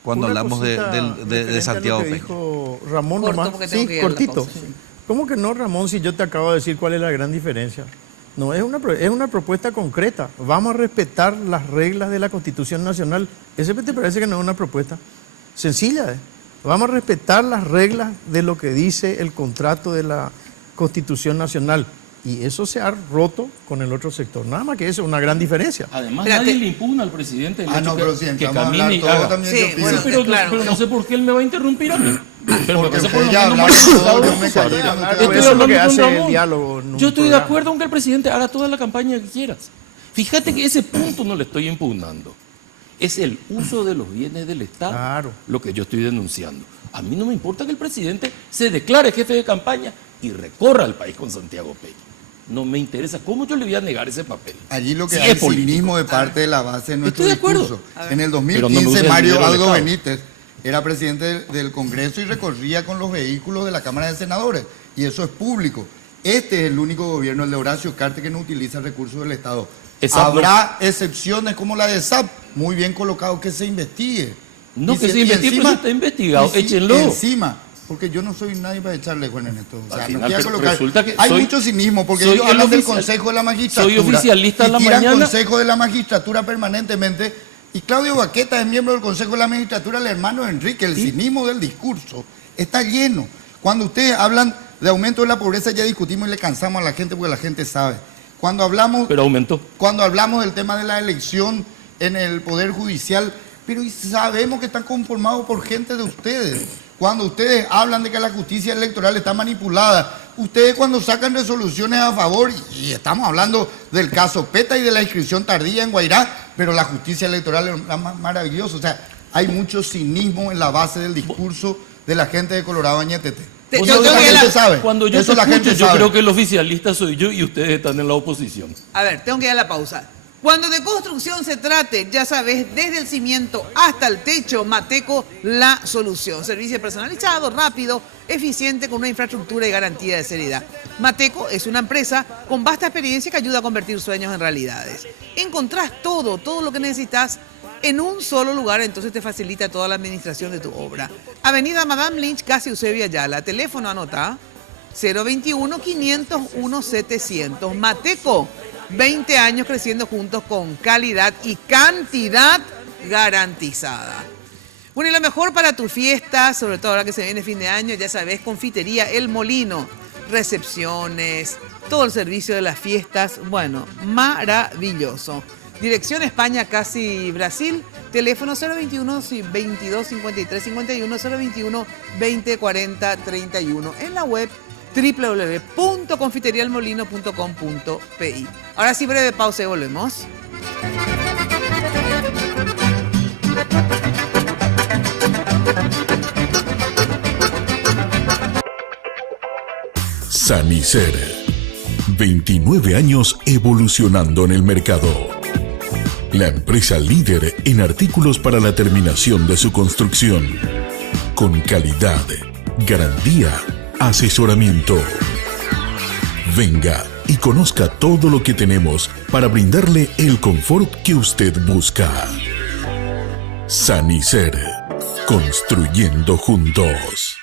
cuando hablamos de Santiago Peña. Dijo Ramón Corto, nomás. porque tengo que Sí, ir a la cortito. pausa, sí. ¿Cómo que no, Ramón, si yo te acabo de decir cuál es la gran diferencia? No, es una propuesta concreta. Vamos a respetar las reglas de la Constitución Nacional. ¿Ese te parece que no es una propuesta sencilla? Vamos a respetar las reglas de lo que dice el contrato de la Constitución Nacional. Y eso se ha roto con el otro sector. Nada más que eso es una gran diferencia. Además, nadie le impugna al presidente el hecho pero si que entramos a camine hablar y todo, haga. también Sí, yo pido. bueno, Pero claro. no sé por qué él me va a interrumpir a mí. Pero Porque me parece por lo ustedes ya menos hablaron más todo, resultado yo me usar. callé cuando Claro, Estoy eso es lo hablando que con hace el Ramón. diálogo en un Yo estoy de programa. acuerdo con que el presidente haga toda la campaña que quieras. Fíjate que ese punto no le estoy impugnando. Es el uso de los bienes del Estado Claro. lo que yo estoy denunciando. A mí no me importa que el presidente se declare jefe de campaña y recorra el país con Santiago Peña. No me interesa. ¿Cómo yo le voy a negar ese papel? Allí lo que Sí, hay es es político. cinismo de parte de la base de nuestro Estoy de acuerdo. discurso. En el Pero no me 2015 use el Mario dinero del Aldo Estado. Benítez era presidente del Congreso y recorría con los vehículos de la Cámara de Senadores. Y eso es público. Este es el único gobierno, el de Horacio Cartes, que no utiliza recursos del Estado. Exacto. Habrá excepciones como la de SAP, muy bien colocado, que se investigue. No, Y que si- se y investigue, encima- pero eso está investigado. y si Échenlo. Encima, porque yo no soy nadie para echarle Juan en esto. O sea, Al no final, quiero pero colocar. resulta que Hay soy- mucho cinismo, porque soy ellos el hablan del oficial- Consejo de la Magistratura. soy oficialista en la y tiran mañana. Consejo de la Magistratura permanentemente. Y Claudio Baqueta es miembro del Consejo de la Magistratura, el hermano de Enrique. El cinismo del discurso está lleno. Cuando ustedes hablan de aumento de la pobreza, ya discutimos y le cansamos a la gente porque la gente sabe. Cuando hablamos Pero aumentó. cuando hablamos del tema de la elección en el Poder Judicial, pero sabemos que están conformados por gente de ustedes. Cuando ustedes hablan de que la justicia electoral está manipulada, ustedes cuando sacan resoluciones a favor, y estamos hablando del caso PETA y de la inscripción tardía en Guairá, pero la justicia electoral es maravillosa. O sea, hay mucho cinismo en la base del discurso de la gente de Colorado Añetete. Te- Vos yo sabés tengo que que la- ir a- sabe. Cuando yo Eso te la escucho, gente yo sabe. creo que el oficialista soy yo y ustedes están en la oposición. A ver, tengo que ir a la pausa. Cuando de construcción se trate, ya sabes, desde el cimiento hasta el techo, Mateco, la solución. Servicio personalizado, rápido, eficiente, con una infraestructura y garantía de seriedad. Mateco es una empresa con vasta experiencia que ayuda a convertir sueños en realidades. Encontrás todo lo que necesitas en un solo lugar, entonces te facilita toda la administración de tu obra. Avenida Madame Lynch, casi Eusebio Ayala. Teléfono, anota, 021-501-700. Mateco, 20 años creciendo juntos con calidad y cantidad garantizada. Bueno, y lo mejor para tu fiesta, sobre todo ahora que se viene fin de año, ya sabes, Confitería El Molino, recepciones, todo el servicio de las fiestas, bueno, maravilloso. Dirección España, casi Brasil, teléfono 021 22 53 51, 021 20 40 31, en la web www.confiterialmolino.com.pi. Ahora sí, breve pausa y volvemos. Sanicer. 29 años evolucionando en el mercado. La empresa líder en artículos para la terminación de su construcción. Con calidad, garantía, asesoramiento. Venga y conozca todo lo que tenemos para brindarle el confort que usted busca. Sanicer. Construyendo juntos.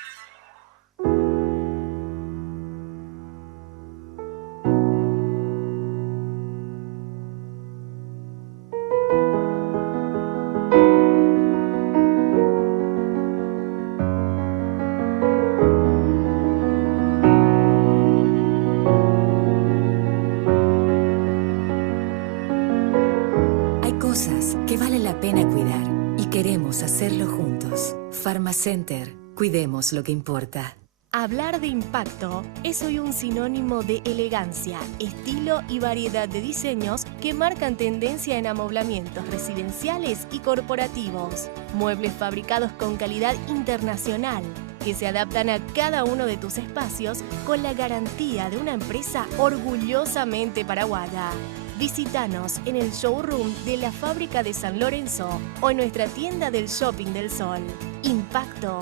porque vale la pena cuidar y queremos hacerlo juntos. Pharmacenter, cuidemos lo que importa. Hablar de impacto es hoy un sinónimo de elegancia, estilo y variedad de diseños que marcan tendencia en amoblamientos residenciales y corporativos. Muebles fabricados con calidad internacional que se adaptan a cada uno de tus espacios con la garantía de una empresa orgullosamente paraguaya. Visítanos en el showroom de la Fábrica de San Lorenzo o en nuestra tienda del Shopping del Sol. Impacto.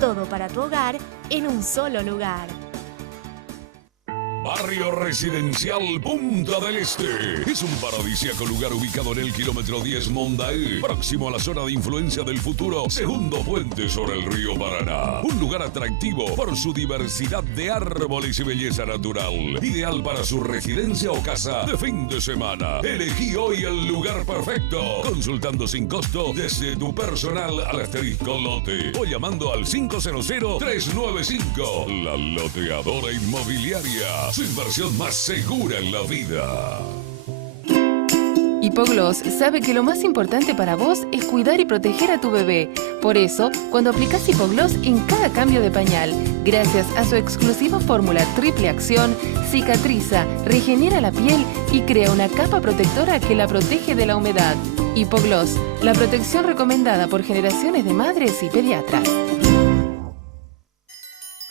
Todo para tu hogar en un solo lugar. Barrio Residencial Punta del Este. Es un paradisíaco lugar ubicado en el kilómetro 10 Mondaé, próximo a la zona de influencia del futuro segundo puente sobre el río Paraná. Un lugar atractivo por su diversidad de árboles y belleza natural. Ideal para su residencia o casa de fin de semana. Elegí hoy el lugar perfecto, consultando sin costo desde tu personal al asterisco lote o llamando al 500-395. La Loteadora Inmobiliaria. Su inversión más segura en la vida. Hipogloss sabe que lo más importante para vos es cuidar y proteger a tu bebé. Por eso, cuando aplicás Hipogloss en cada cambio de pañal, gracias a su exclusiva fórmula triple acción, cicatriza, regenera la piel y crea una capa protectora que la protege de la humedad. Hipogloss, la protección recomendada por generaciones de madres y pediatras.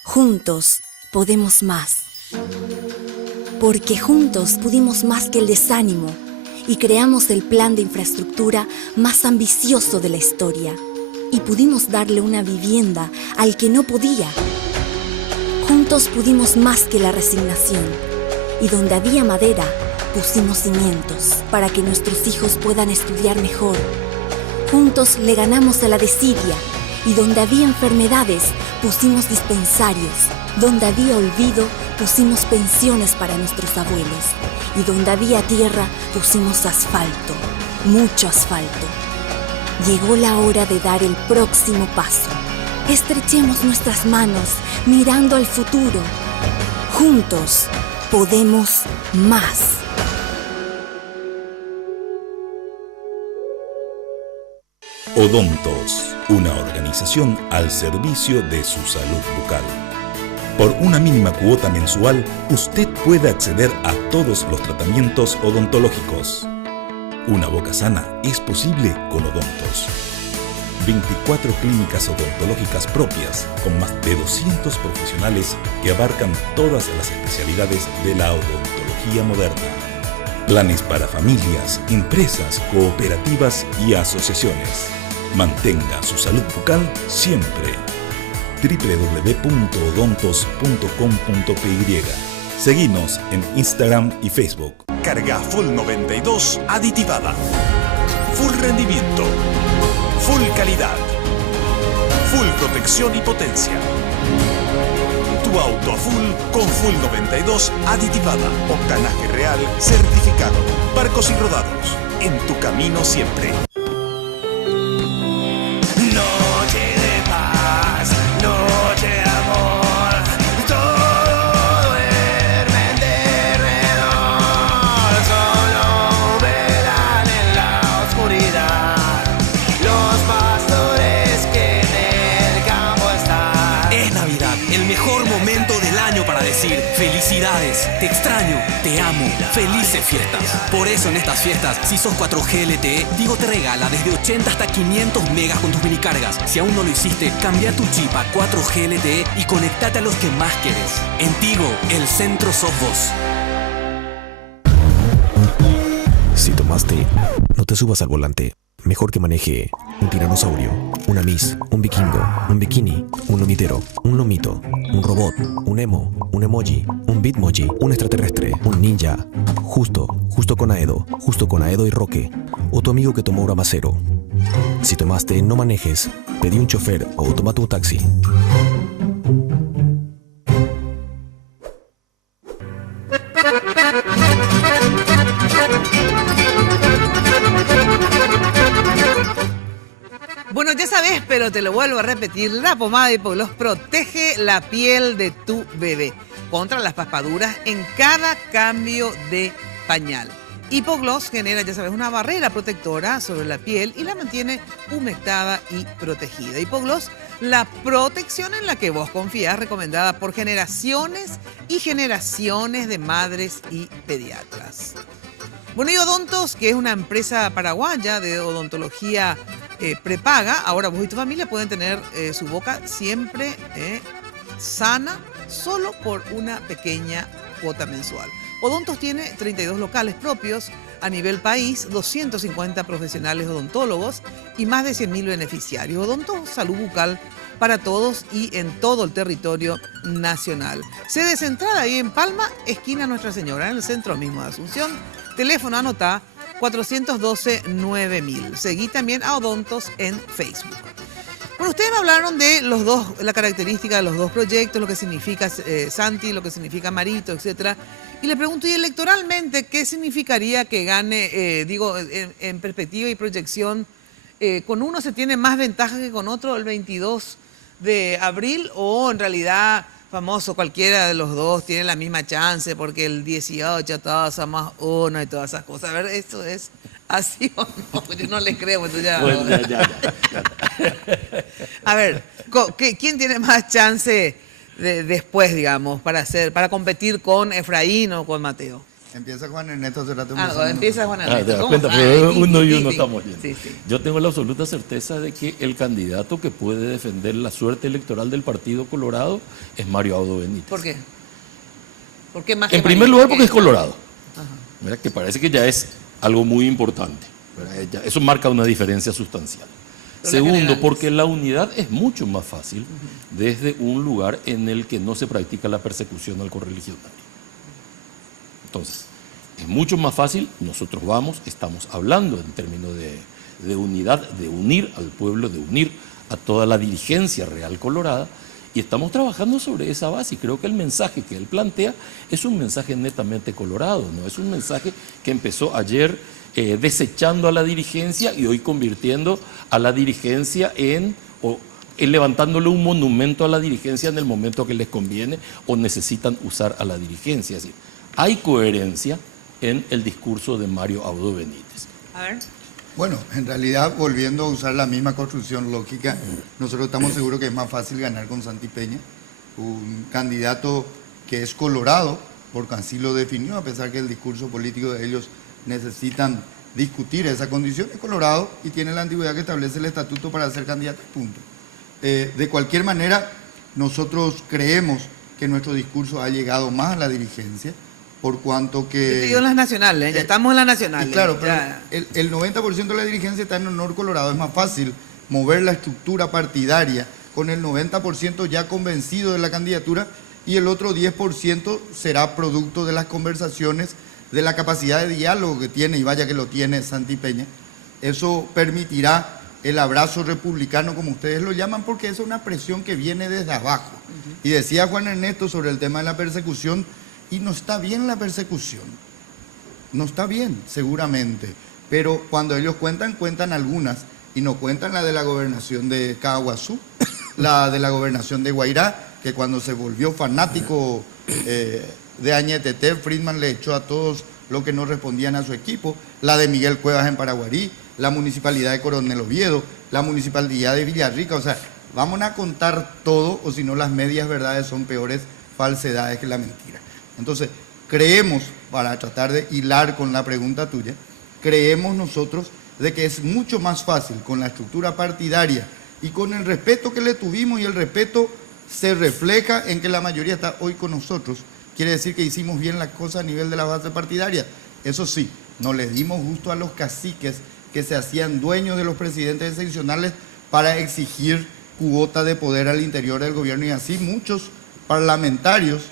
Juntos podemos más. Porque juntos pudimos más que el desánimo y creamos el plan de infraestructura más ambicioso de la historia y pudimos darle una vivienda al que no podía. Juntos pudimos más que la resignación y donde había madera pusimos cimientos para que nuestros hijos puedan estudiar mejor. Juntos le ganamos a la desidia y donde había enfermedades pusimos dispensarios. Donde había olvido, pusimos pensiones para nuestros abuelos. Y donde había tierra, pusimos asfalto. Mucho asfalto. Llegó la hora de dar el próximo paso. Estrechemos nuestras manos, mirando al futuro. Juntos, podemos más. Odontos, una organización al servicio de su salud bucal. Por una mínima cuota mensual, usted puede acceder a todos los tratamientos odontológicos. Una boca sana es posible con Odontos. 24 clínicas odontológicas propias con más de 200 profesionales que abarcan todas las especialidades de la odontología moderna. Planes para familias, empresas, cooperativas y asociaciones. Mantenga su salud bucal siempre. www.odontos.com.py. Seguinos en Instagram y Facebook. Carga Full 92 aditivada. Full rendimiento. Full calidad. Full protección y potencia. Tu auto a full con Full 92 aditivada. Octanaje real certificado. Barcos y rodados. En tu camino siempre. Felicidades, te extraño, te amo, felices fiestas. Por eso en estas fiestas, si sos 4G LTE, Tigo te regala desde 80 hasta 500 megas con tus minicargas. Si aún no lo hiciste, cambia tu chip a 4G LTE y conectate a los que más querés. En Tigo, el centro sos vos. Si tomaste, no te subas al volante. Mejor que maneje un tiranosaurio, una Miss, un vikingo, un bikini, un lomitero, un lomito, un robot, un emo, un emoji, un bitmoji, un extraterrestre, un ninja, justo con Aedo y Roque, o tu amigo que tomó Brahmacero. Si tomaste, no manejes, pedí un chofer o tómate un taxi. Bueno, ya sabes, pero te lo vuelvo a repetir, la pomada de Hipogloss protege la piel de tu bebé contra las papaduras en cada cambio de pañal. Hipogloss genera, ya sabes, una barrera protectora sobre la piel y la mantiene humectada y protegida. Hipogloss, la protección en la que vos confías, recomendada por generaciones y generaciones de madres y pediatras. Bueno, y Odontos, que es una empresa paraguaya de odontología prepaga, ahora vos y tu familia pueden tener su boca siempre sana, solo por una pequeña cuota mensual. Odontos tiene 32 locales propios a nivel país, 250 profesionales odontólogos y más de 100.000 beneficiarios. Odontos, salud bucal para todos y en todo el territorio nacional. Sede central ahí en Palma, esquina Nuestra Señora, en el centro mismo de Asunción. Teléfono, anotá, 412-9000. Seguí también a Odontos en Facebook. Bueno, ustedes me hablaron de los dos, la característica de los dos proyectos, lo que significa Santi, lo que significa Marito, etcétera. Y le pregunto, ¿y electoralmente qué significaría que gane, en perspectiva y proyección, con uno se tiene más ventaja que con otro el 22 de abril o en realidad, famoso, cualquiera de los dos tiene la misma chance porque el 18 todos somos uno y todas esas cosas? A ver, ¿esto es así o no? Yo no les creo. Ya. A ver, ¿quién tiene más chance después, digamos, para competir con Efraín o con Mateo? Empieza Juan Ernesto. Empieza Juan Ernesto. Te das cuenta, pero uno y uno estamos bien. Sí. Yo tengo la absoluta certeza de que el candidato que puede defender la suerte electoral del Partido Colorado es Mario Audo Benítez. ¿Por qué? ¿Por qué más que En primer lugar, porque es colorado. Ajá. Mira, que parece que ya es algo muy importante. Eso marca una diferencia sustancial. Segundo, porque la unidad es mucho más fácil desde un lugar en el que no se practica la persecución al correligionario. Entonces, es mucho más fácil, nosotros estamos hablando en términos de unidad, de unir al pueblo, de unir a toda la dirigencia real colorada, y estamos trabajando sobre esa base, y creo que el mensaje que él plantea es un mensaje netamente colorado, no es un mensaje que empezó ayer desechando a la dirigencia y hoy convirtiendo a la dirigencia levantándole un monumento a la dirigencia en el momento que les conviene o necesitan usar a la dirigencia. Es decir, hay coherencia en el discurso de Mario Audo Benítez. A ver. Bueno, en realidad, volviendo a usar la misma construcción lógica, nosotros estamos seguros que es más fácil ganar con Santi Peña, un candidato que es colorado, porque así lo definió, a pesar que el discurso político de ellos necesitan discutir esa condición, es colorado y tiene la antigüedad que establece el estatuto para ser candidato, punto. De cualquier manera, nosotros creemos que nuestro discurso ha llegado más a la dirigencia, por cuanto que... Yo en las nacionales, ya estamos en las nacionales. Claro, pero el 90% de la dirigencia está en honor colorado. Es más fácil mover la estructura partidaria con el 90% ya convencido de la candidatura y el otro 10% será producto de las conversaciones, de la capacidad de diálogo que tiene, y vaya que lo tiene Santi Peña. Eso permitirá el abrazo republicano, como ustedes lo llaman, porque es una presión que viene desde abajo. Y decía Juan Ernesto sobre el tema de la persecución, y no está bien la persecución, no está bien seguramente, pero cuando ellos cuentan algunas, y no cuentan la de la gobernación de Caguazú, la de la gobernación de Guairá, que cuando se volvió fanático de Añetete, Friedman le echó a todos los que no respondían a su equipo, la de Miguel Cuevas en Paraguarí, la municipalidad de Coronel Oviedo, la municipalidad de Villarrica. O sea, vamos a contar todo, o si no las medias verdades son peores falsedades que la mentira. Entonces, creemos, para tratar de hilar con la pregunta tuya, creemos nosotros de que es mucho más fácil con la estructura partidaria y con el respeto que le tuvimos, y el respeto se refleja en que la mayoría está hoy con nosotros. Quiere decir que hicimos bien las cosas a nivel de la base partidaria. Eso sí, no le dimos gusto a los caciques que se hacían dueños de los presidentes seccionales para exigir cuota de poder al interior del gobierno, y así muchos parlamentarios,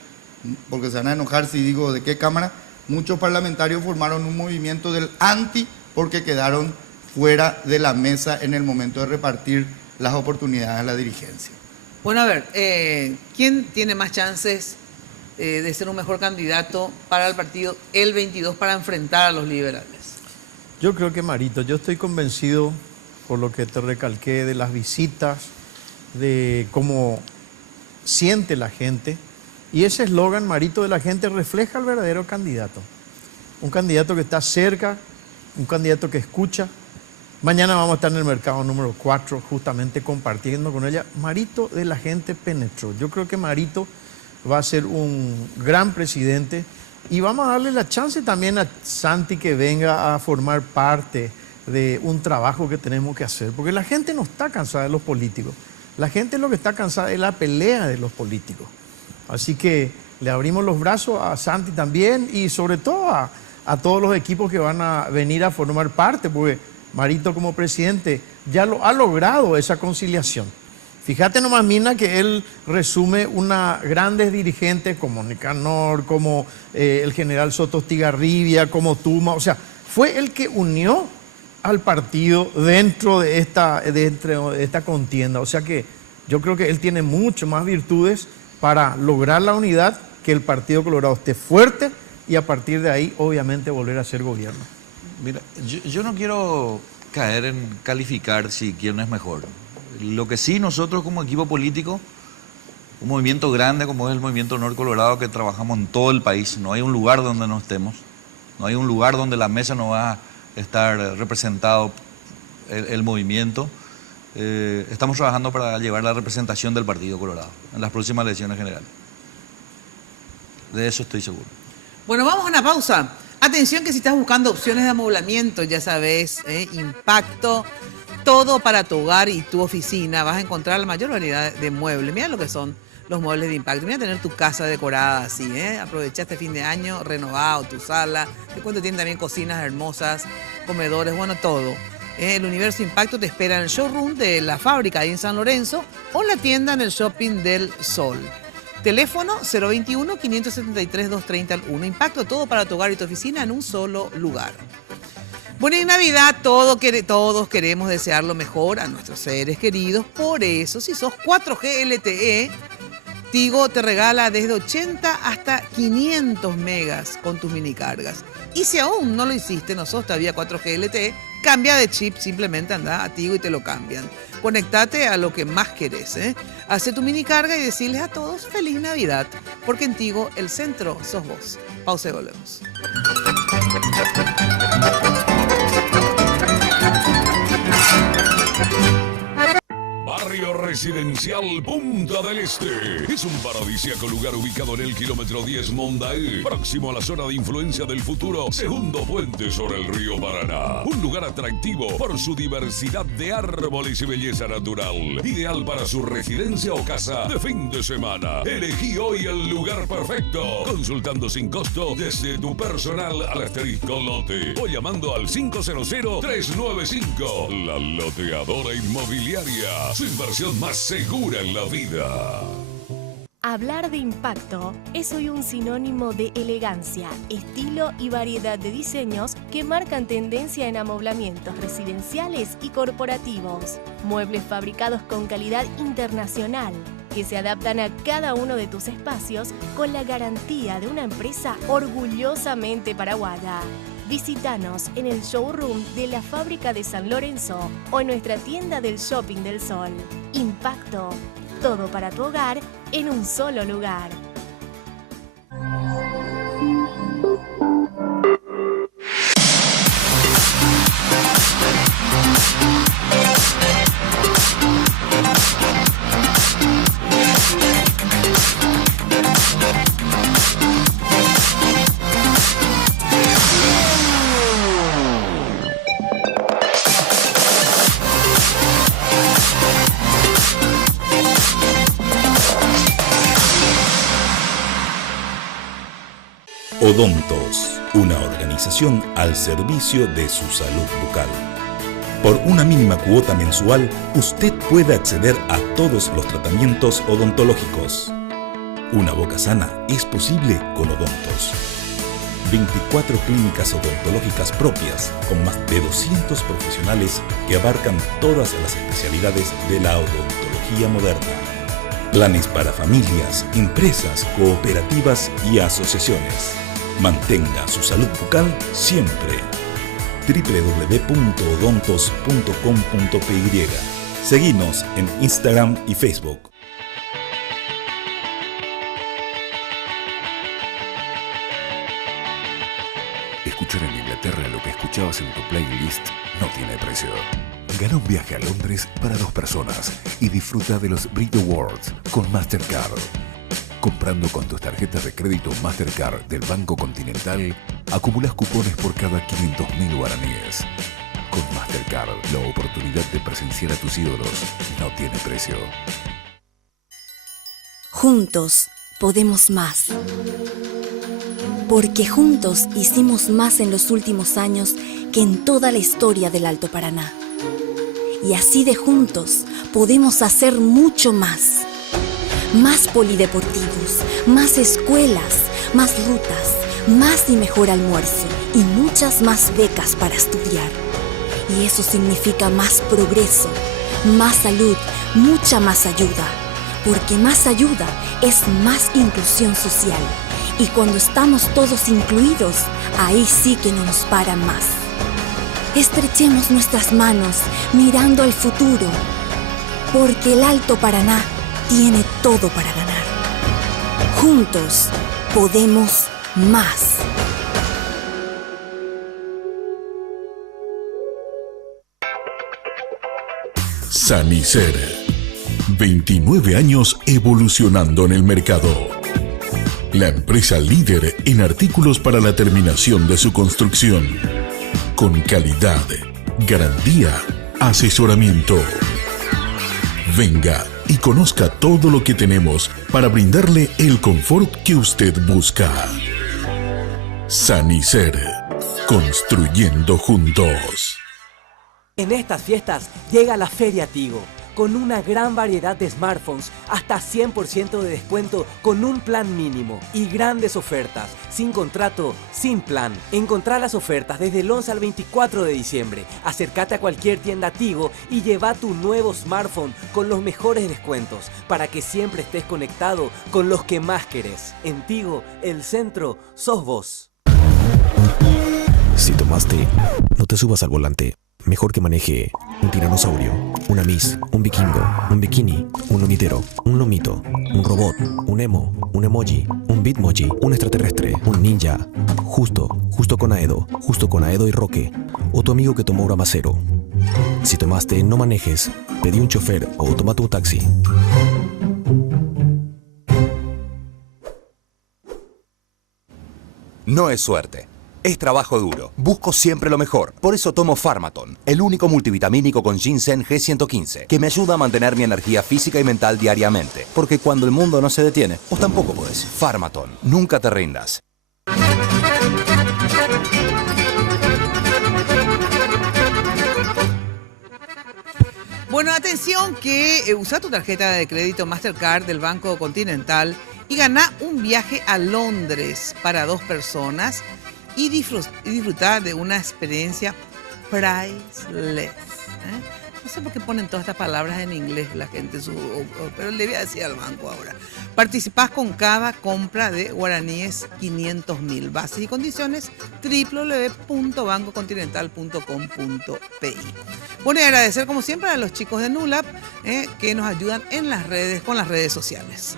porque se van a enojar si digo de qué cámara, muchos parlamentarios formaron un movimiento del anti porque quedaron fuera de la mesa en el momento de repartir las oportunidades a la dirigencia. Bueno, a ver, ¿quién tiene más chances de ser un mejor candidato para el partido el 22 para enfrentar a los liberales? Yo creo que Marito, yo estoy convencido por lo que te recalqué de las visitas, de cómo siente la gente, y ese eslogan, Marito de la gente, refleja al verdadero candidato. un candidato que está cerca, un candidato que escucha. Mañana vamos a estar en el mercado número 4 justamente compartiendo con ella. Marito de la gente penetró. Yo creo que Marito va a ser un gran presidente y vamos a darle la chance también a Santi que venga a formar parte de un trabajo que tenemos que hacer, porque la gente no está cansada de los políticos, la gente lo que está cansada es la pelea de los políticos. Así que le abrimos los brazos a Santi también y sobre todo a todos los equipos que van a venir a formar parte, porque Marito como presidente ya lo ha logrado esa conciliación. Fíjate nomás, Mina, que él resume una grandes dirigentes como Nicanor, como el general Soto Estigarribia, como Tuma, o sea, fue el que unió al partido dentro de esta contienda. O sea que yo creo que él tiene mucho más virtudes para lograr la unidad, que el Partido Colorado esté fuerte y a partir de ahí obviamente volver a ser gobierno. Mira, yo no quiero caer en calificar si quién es mejor. Lo que sí, nosotros como equipo político, un movimiento grande como es el Movimiento Honor Colorado, que trabajamos en todo el país, no hay un lugar donde no estemos, no hay un lugar donde la mesa no va a estar representado el movimiento. Estamos trabajando para llevar la representación del Partido Colorado en las próximas elecciones generales. De eso estoy seguro. Bueno, vamos a una pausa. Atención que si estás buscando opciones de amoblamiento, ya sabes, Impacto, todo para tu hogar y tu oficina. Vas a encontrar la mayor variedad de muebles. Mira lo que son los muebles de Impacto. Mira tener tu casa decorada así, Aprovecha este fin de año, renovado tu sala. Te cuento, tienen también cocinas hermosas, comedores, bueno, todo. El Universo Impacto te espera en el showroom de la fábrica ahí en San Lorenzo o en la tienda en el Shopping del Sol. Teléfono 021-573-230-1. Impacto, todo para tu hogar y tu oficina en un solo lugar. Bueno, en Navidad todos queremos desear lo mejor a nuestros seres queridos. Por eso, si sos 4G LTE, Tigo te regala desde 80 hasta 500 megas con tus minicargas. Y si aún no lo hiciste, no sos todavía 4G LTE, cambia de chip, simplemente anda a Tigo y te lo cambian. Conectate a lo que más querés, Hace tu minicarga y decirles a todos Feliz Navidad, porque en Tigo el centro sos vos. Pausa y volvemos. Barrio Residencial Punta del Este. Es un paradisíaco lugar ubicado en el kilómetro 10 Mondaé, próximo a la zona de influencia del futuro segundo puente sobre el río Paraná. Un lugar atractivo por su diversidad de árboles y belleza natural. Ideal para su residencia o casa de fin de semana. Elegí hoy el lugar perfecto. Consultando sin costo desde tu personal al asterisco lote o llamando al 500-395. La Loteadora Inmobiliaria. Su inversión más segura en la vida. Hablar de impacto es hoy un sinónimo de elegancia, estilo y variedad de diseños que marcan tendencia en amoblamientos residenciales y corporativos. Muebles fabricados con calidad internacional que se adaptan a cada uno de tus espacios con la garantía de una empresa orgullosamente paraguaya. Visítanos en el showroom de la fábrica de San Lorenzo o en nuestra tienda del Shopping del Sol. Impacto, todo para tu hogar en un solo lugar. Odontos, una organización al servicio de su salud bucal. Por una mínima cuota mensual, usted puede acceder a todos los tratamientos odontológicos. Una boca sana es posible con Odontos. 24 clínicas odontológicas propias con más de 200 profesionales que abarcan todas las especialidades de la odontología moderna. Planes para familias, empresas, cooperativas y asociaciones. Mantenga su salud bucal siempre. www.odontos.com.py. Seguinos en Instagram y Facebook. Escuchar en Inglaterra lo que escuchabas en tu playlist no tiene precio. Gana un viaje a Londres para 2 personas y disfruta de los Brit Awards con Mastercard. Comprando con tus tarjetas de crédito Mastercard del Banco Continental, acumulas cupones por cada 500.000 guaraníes. Con Mastercard, la oportunidad de presenciar a tus ídolos no tiene precio. Juntos podemos más. Porque juntos hicimos más en los últimos años que en toda la historia del Alto Paraná. Y así de juntos podemos hacer mucho más. Más polideportivos, más escuelas, más rutas, más y mejor almuerzo y muchas más becas para estudiar. Y eso significa más progreso, más salud, mucha más ayuda. Porque más ayuda es más inclusión social. Y cuando estamos todos incluidos, ahí sí que no nos paran más. Estrechemos nuestras manos mirando al futuro, porque el Alto Paraná tiene todo para ganar. Juntos podemos más. Sanicer. 29 años evolucionando en el mercado. La empresa líder en artículos para la terminación de su construcción. Con calidad, garantía, asesoramiento. Venga y conozca todo lo que tenemos para brindarle el confort que usted busca. Sanicer. Construyendo juntos. En estas fiestas llega la Feria Tigo, con una gran variedad de smartphones, hasta 100% de descuento con un plan mínimo y grandes ofertas, sin contrato, sin plan. Encontrá las ofertas desde el 11 al 24 de diciembre. Acércate a cualquier tienda Tigo y lleva tu nuevo smartphone con los mejores descuentos para que siempre estés conectado con los que más querés. En Tigo, el centro sos vos. Si tomaste, no te subas al volante. Mejor que maneje un tiranosaurio, una Miss, un vikingo, un bikini, un lomitero, un lomito, un robot, un emo, un emoji, un bitmoji, un extraterrestre, un ninja, justo con Aedo y Roque, o tu amigo que tomó Uramacero. Si tomaste, no manejes, pedí un chofer o toma tu taxi. No es suerte. Es trabajo duro. Busco siempre lo mejor. Por eso tomo Pharmaton, el único multivitamínico con ginseng G115, que me ayuda a mantener mi energía física y mental diariamente. Porque cuando el mundo no se detiene, vos tampoco podés. Pharmaton. Nunca te rindas. Bueno, atención que usa tu tarjeta de crédito Mastercard del Banco Continental y gana un viaje a Londres para 2 personas y disfrutar de una experiencia priceless. No sé por qué ponen todas estas palabras en inglés la gente, pero le voy a decir al banco ahora. Participás con cada compra de guaraníes 500.000. Bases y condiciones www.bancocontinental.com.pi. Bueno, y agradecer como siempre a los chicos de Nulap que nos ayudan en las redes, con las redes sociales,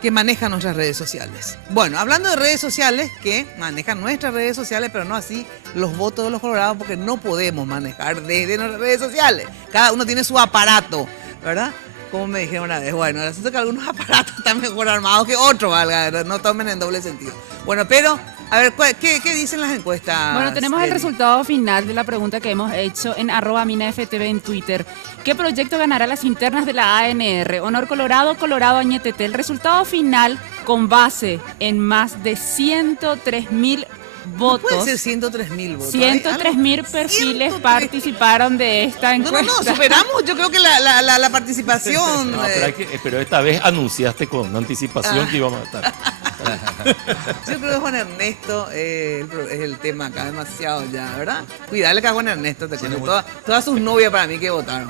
que manejan nuestras redes sociales. Bueno, hablando de redes sociales, que manejan nuestras redes sociales, pero no así los votos de los colorados, porque no podemos manejar desde nuestras redes sociales. Cada uno tiene su aparato, ¿verdad? Como me dijeron una vez, bueno, el asunto es que algunos aparatos están mejor armados que otros, valga, no tomen en doble sentido. Bueno, pero, a ver, ¿qué dicen las encuestas? Bueno, tenemos el resultado final de la pregunta que hemos hecho en @minaftv en Twitter. ¿Qué proyecto ganará las internas de la ANR? Honor Colorado, Colorado Añetete. El resultado final, con base en más de 103.000 votos. No puede ser 103.000 votos. 103.000 perfiles participaron de esta encuesta. No, superamos, yo creo que la participación. No, pero esta vez anunciaste con anticipación que íbamos a estar. Yo creo que Juan Ernesto es el tema acá, demasiado ya, ¿verdad? Cuidale que a Juan Ernesto te cuento. Todas sus novias para mí que votaron.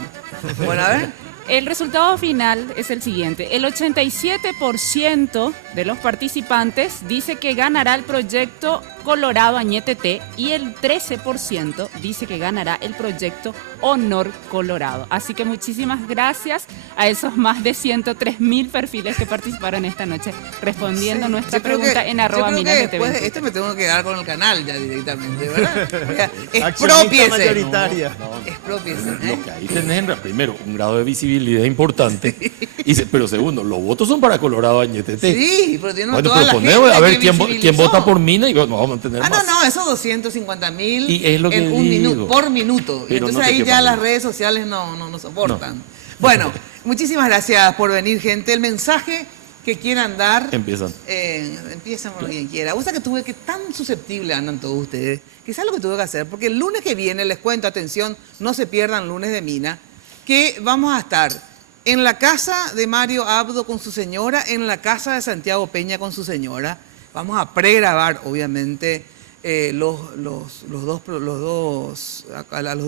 Bueno, a ver. El resultado final es el siguiente. El 87% de los participantes dice que ganará el proyecto Colorado Añetete y el 13% dice que ganará el proyecto Honor Colorado. Así que muchísimas gracias a esos más de 103.000 perfiles que participaron esta noche respondiendo nuestra pregunta en @minatv. Después de este me tengo que quedar con el canal ya directamente, ¿verdad? Accionista mayoritaria. Expropiese. Lo que ahí tenés, primero, un grado de visibilidad importante, pero segundo, los votos son para Colorado Añetete. Sí, pero tiene bueno, toda pero la ponemos gente a ver que quién visibilizó. vota por Mina y bueno, vamos a tener más. No, esos 250.000 Y es lo que en un digo. minuto, por minuto. Pero Entonces no te ahí quepa ya duda. las redes sociales no soportan. No. Bueno, muchísimas gracias por venir, gente. El mensaje que quieran dar. Empiezan. Empiezan por quien quiera. O sea que tan susceptibles andan todos ustedes. Que sabes lo que tuve que hacer. Porque el lunes que viene, les cuento, atención, no se pierdan lunes de Mina, que vamos a estar en la casa de Mario Abdo con su señora, en la casa de Santiago Peña con su señora. Vamos a pregrabar, obviamente, los dos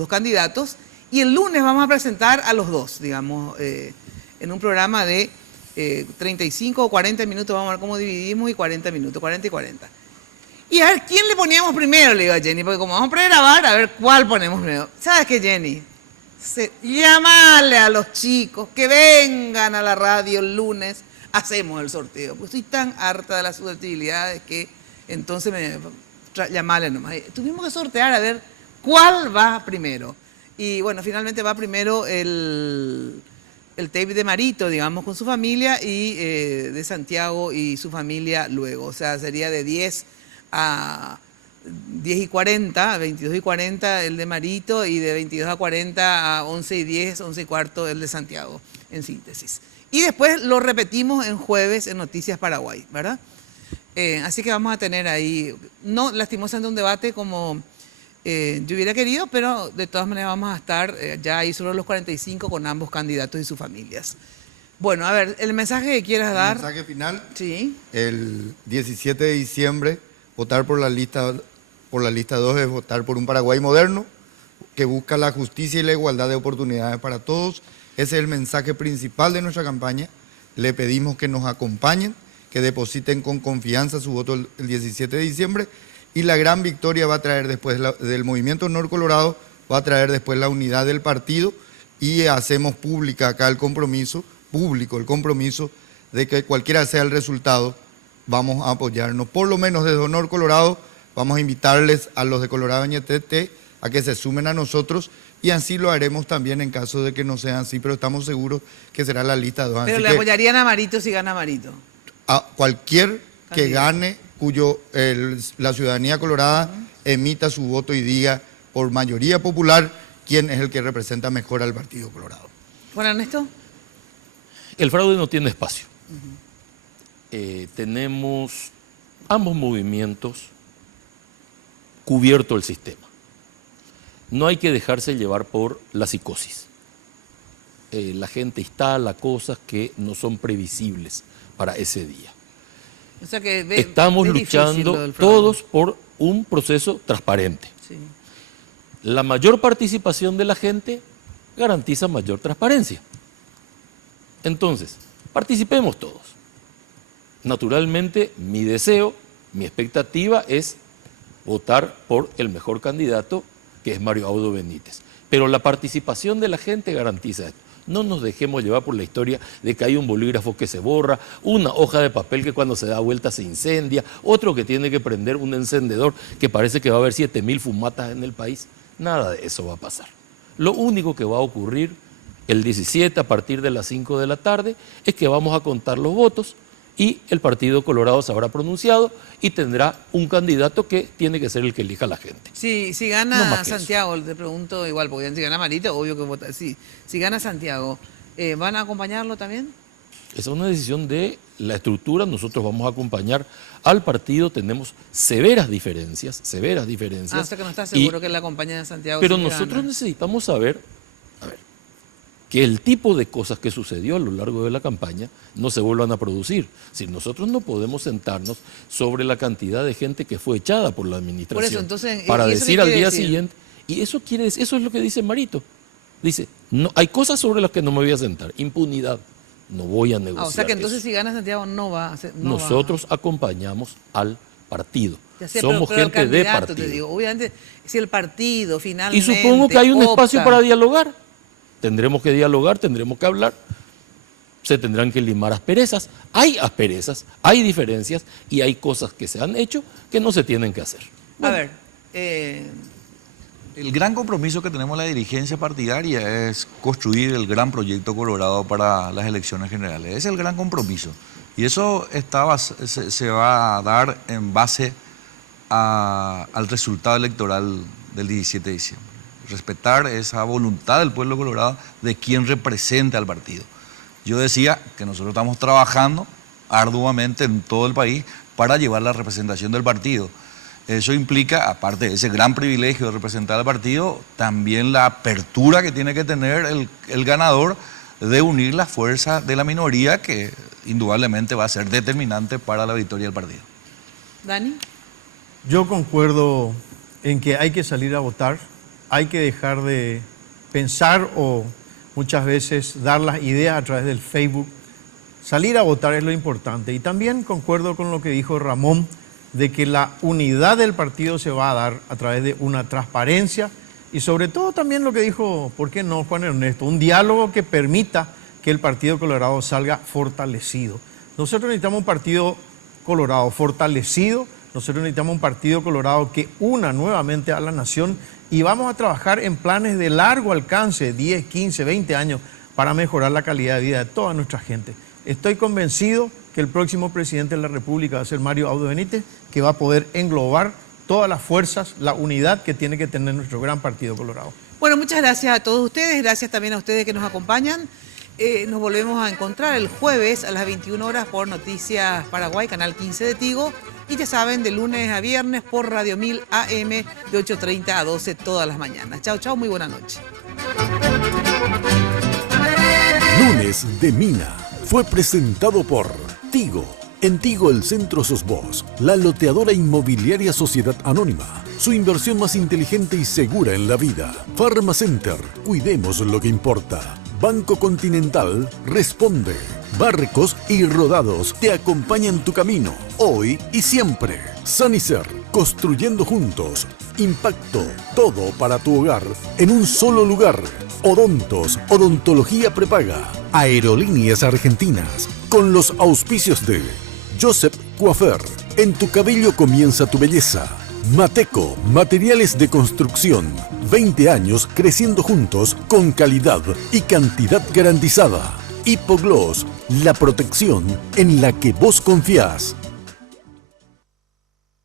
candidatos. Y el lunes vamos a presentar a los dos, digamos, en un programa de 35 o 40 minutos, vamos a ver cómo dividimos, y 40 minutos, 40 y 40. Y a ver, ¿quién le poníamos primero? Le digo a Jenny, porque como vamos a pregrabar, a ver cuál ponemos primero. ¿Sabes qué, Jenny? Llamale a los chicos que vengan a la radio el lunes, hacemos el sorteo. Pues estoy tan harta de las susceptibilidades que entonces llamale nomás. Tuvimos que sortear a ver cuál va primero. Y bueno, finalmente va primero el tape de Marito, digamos, con su familia, y de Santiago y su familia luego. O sea, sería de 10 a 10 y 40, 22 y 40 el de Marito, y de 22 a 40 a 11 y 10, 11 y cuarto el de Santiago, en síntesis. Y después lo repetimos en jueves en Noticias Paraguay, ¿verdad? Así que vamos a tener ahí, no lastimosamente un debate como yo hubiera querido, pero de todas maneras vamos a estar ya ahí sobre los 45 con ambos candidatos y sus familias. Bueno, a ver, el mensaje que quieras dar. El mensaje final. Sí. El 17 de diciembre, votar por la lista 2 es votar por un Paraguay moderno que busca la justicia y la igualdad de oportunidades para todos. Ese es el mensaje principal de nuestra campaña. Le pedimos que nos acompañen, que depositen con confianza su voto el 17 de diciembre, y la gran victoria va a traer después del Movimiento Honor Colorado, va a traer después la unidad del partido, y hacemos pública acá el compromiso de que cualquiera sea el resultado, vamos a apoyarnos. Por lo menos desde Honor Colorado vamos a invitarles a los de Colorado Añetete a que se sumen a nosotros, y así lo haremos también en caso de que no sea así, pero estamos seguros que será la lista 2. Pero así le que apoyarían a Marito si gana Marito. a cualquier que gane, cuyo la ciudadanía colorada emita su voto y diga por mayoría popular quién es el que representa mejor al Partido Colorado. Juan Ernesto. El fraude no tiene espacio. Tenemos ambos movimientos cubierto el sistema. No hay que dejarse llevar por la psicosis. La gente instala cosas que no son previsibles para ese día. O sea que estamos luchando todos por un proceso transparente. Sí. La mayor participación de la gente garantiza mayor transparencia. Entonces, participemos todos. Naturalmente, mi deseo, mi expectativa es votar por el mejor candidato, que es Mario Abdo Benítez. Pero la participación de la gente garantiza esto. No nos dejemos llevar por la historia de que hay un bolígrafo que se borra, una hoja de papel que cuando se da vuelta se incendia, otro que tiene que prender un encendedor que parece que va a haber 7.000 fumatas en el país. Nada de eso va a pasar. Lo único que va a ocurrir el 17 a partir de las 5 de la tarde es que vamos a contar los votos y el Partido Colorado se habrá pronunciado y tendrá un candidato que tiene que ser el que elija la gente. Si gana Santiago, te pregunto igual, porque si gana Marito, obvio que vota. Si gana Santiago, ¿van a acompañarlo también? Esa es una decisión de la estructura. Nosotros vamos a acompañar al partido. Tenemos severas diferencias. O sea que no está seguro que la acompañen a Santiago. Pero si nosotros gana. necesitamos saber, que el tipo de cosas que sucedió a lo largo de la campaña no se vuelvan a producir. Si nosotros no podemos sentarnos sobre la cantidad de gente que fue echada por la administración Por eso, entonces, para ¿y eso decir qué al quiere día decir? siguiente, y eso es lo que dice Marito. dice, no, hay cosas sobre las que no me voy a sentar. Impunidad, no voy a negociar. O sea que entonces eso. si gana Santiago no va a hacer. No Nosotros acompañamos al partido. Ya sé, Somos pero gente de partido. Te digo, obviamente, si el partido finalmente. Y supongo que hay un espacio opta. para dialogar. Tendremos que dialogar, tendremos que hablar. Se tendrán que limar asperezas. Hay asperezas, hay diferencias y hay cosas que se han hecho que no se tienen que hacer. Bueno, a ver. El gran compromiso que tenemos la dirigencia partidaria es construir el gran proyecto Colorado para las elecciones generales. Es el gran compromiso. Y eso se va a dar en base al resultado electoral del 17 de diciembre. Respetar esa voluntad del pueblo colorado de quien representa al partido. Yo decía que nosotros estamos trabajando arduamente en todo el país para llevar la representación del partido. Eso implica, aparte de ese gran privilegio de representar al partido, también la apertura que tiene que tener el ganador de unir las fuerzas de la minoría, que indudablemente va a ser determinante para la victoria del partido. Dani. Yo concuerdo en que hay que salir a votar, hay que dejar de pensar o muchas veces dar las ideas a través del Facebook. Salir a votar es lo importante. Y también concuerdo con lo que dijo Ramón, de que la unidad del partido se va a dar a través de una transparencia y sobre todo también lo que dijo, ¿por qué no, Juan Ernesto? Un diálogo que permita que el Partido Colorado salga fortalecido. Nosotros necesitamos un Partido Colorado fortalecido, nosotros necesitamos un Partido Colorado que una nuevamente a la nación y vamos a trabajar en planes de largo alcance, 10, 15, 20 años, para mejorar la calidad de vida de toda nuestra gente. Estoy convencido que el próximo presidente de la República va a ser Mario Abdo Benítez, que va a poder englobar todas las fuerzas, la unidad que tiene que tener nuestro gran Partido Colorado. Bueno, muchas gracias a todos ustedes, gracias también a ustedes que nos acompañan. Nos volvemos a encontrar el jueves a las 21 horas por Noticias Paraguay, Canal 15 de Tigo. Y ya saben, de lunes a viernes por Radio 1000 AM de 8:30 a 12 todas las mañanas. Chao, chao, muy buena noche. Lunes de Mina fue presentado por Tigo. En Tigo el Centro sos vos, la loteadora inmobiliaria Sociedad Anónima. Su inversión más inteligente y segura en la vida. Pharma Center, cuidemos lo que importa. Banco Continental responde. Barcos y Rodados te acompañan tu camino, hoy y siempre. Sanicer, construyendo juntos. Impacto, todo para tu hogar, en un solo lugar. Odontos, odontología prepaga. Aerolíneas Argentinas, con los auspicios de Joseph Coiffeur, en tu cabello comienza tu belleza. Mateco, materiales de construcción. 20 años creciendo juntos con calidad y cantidad garantizada. Hipogloss, la protección en la que vos confías.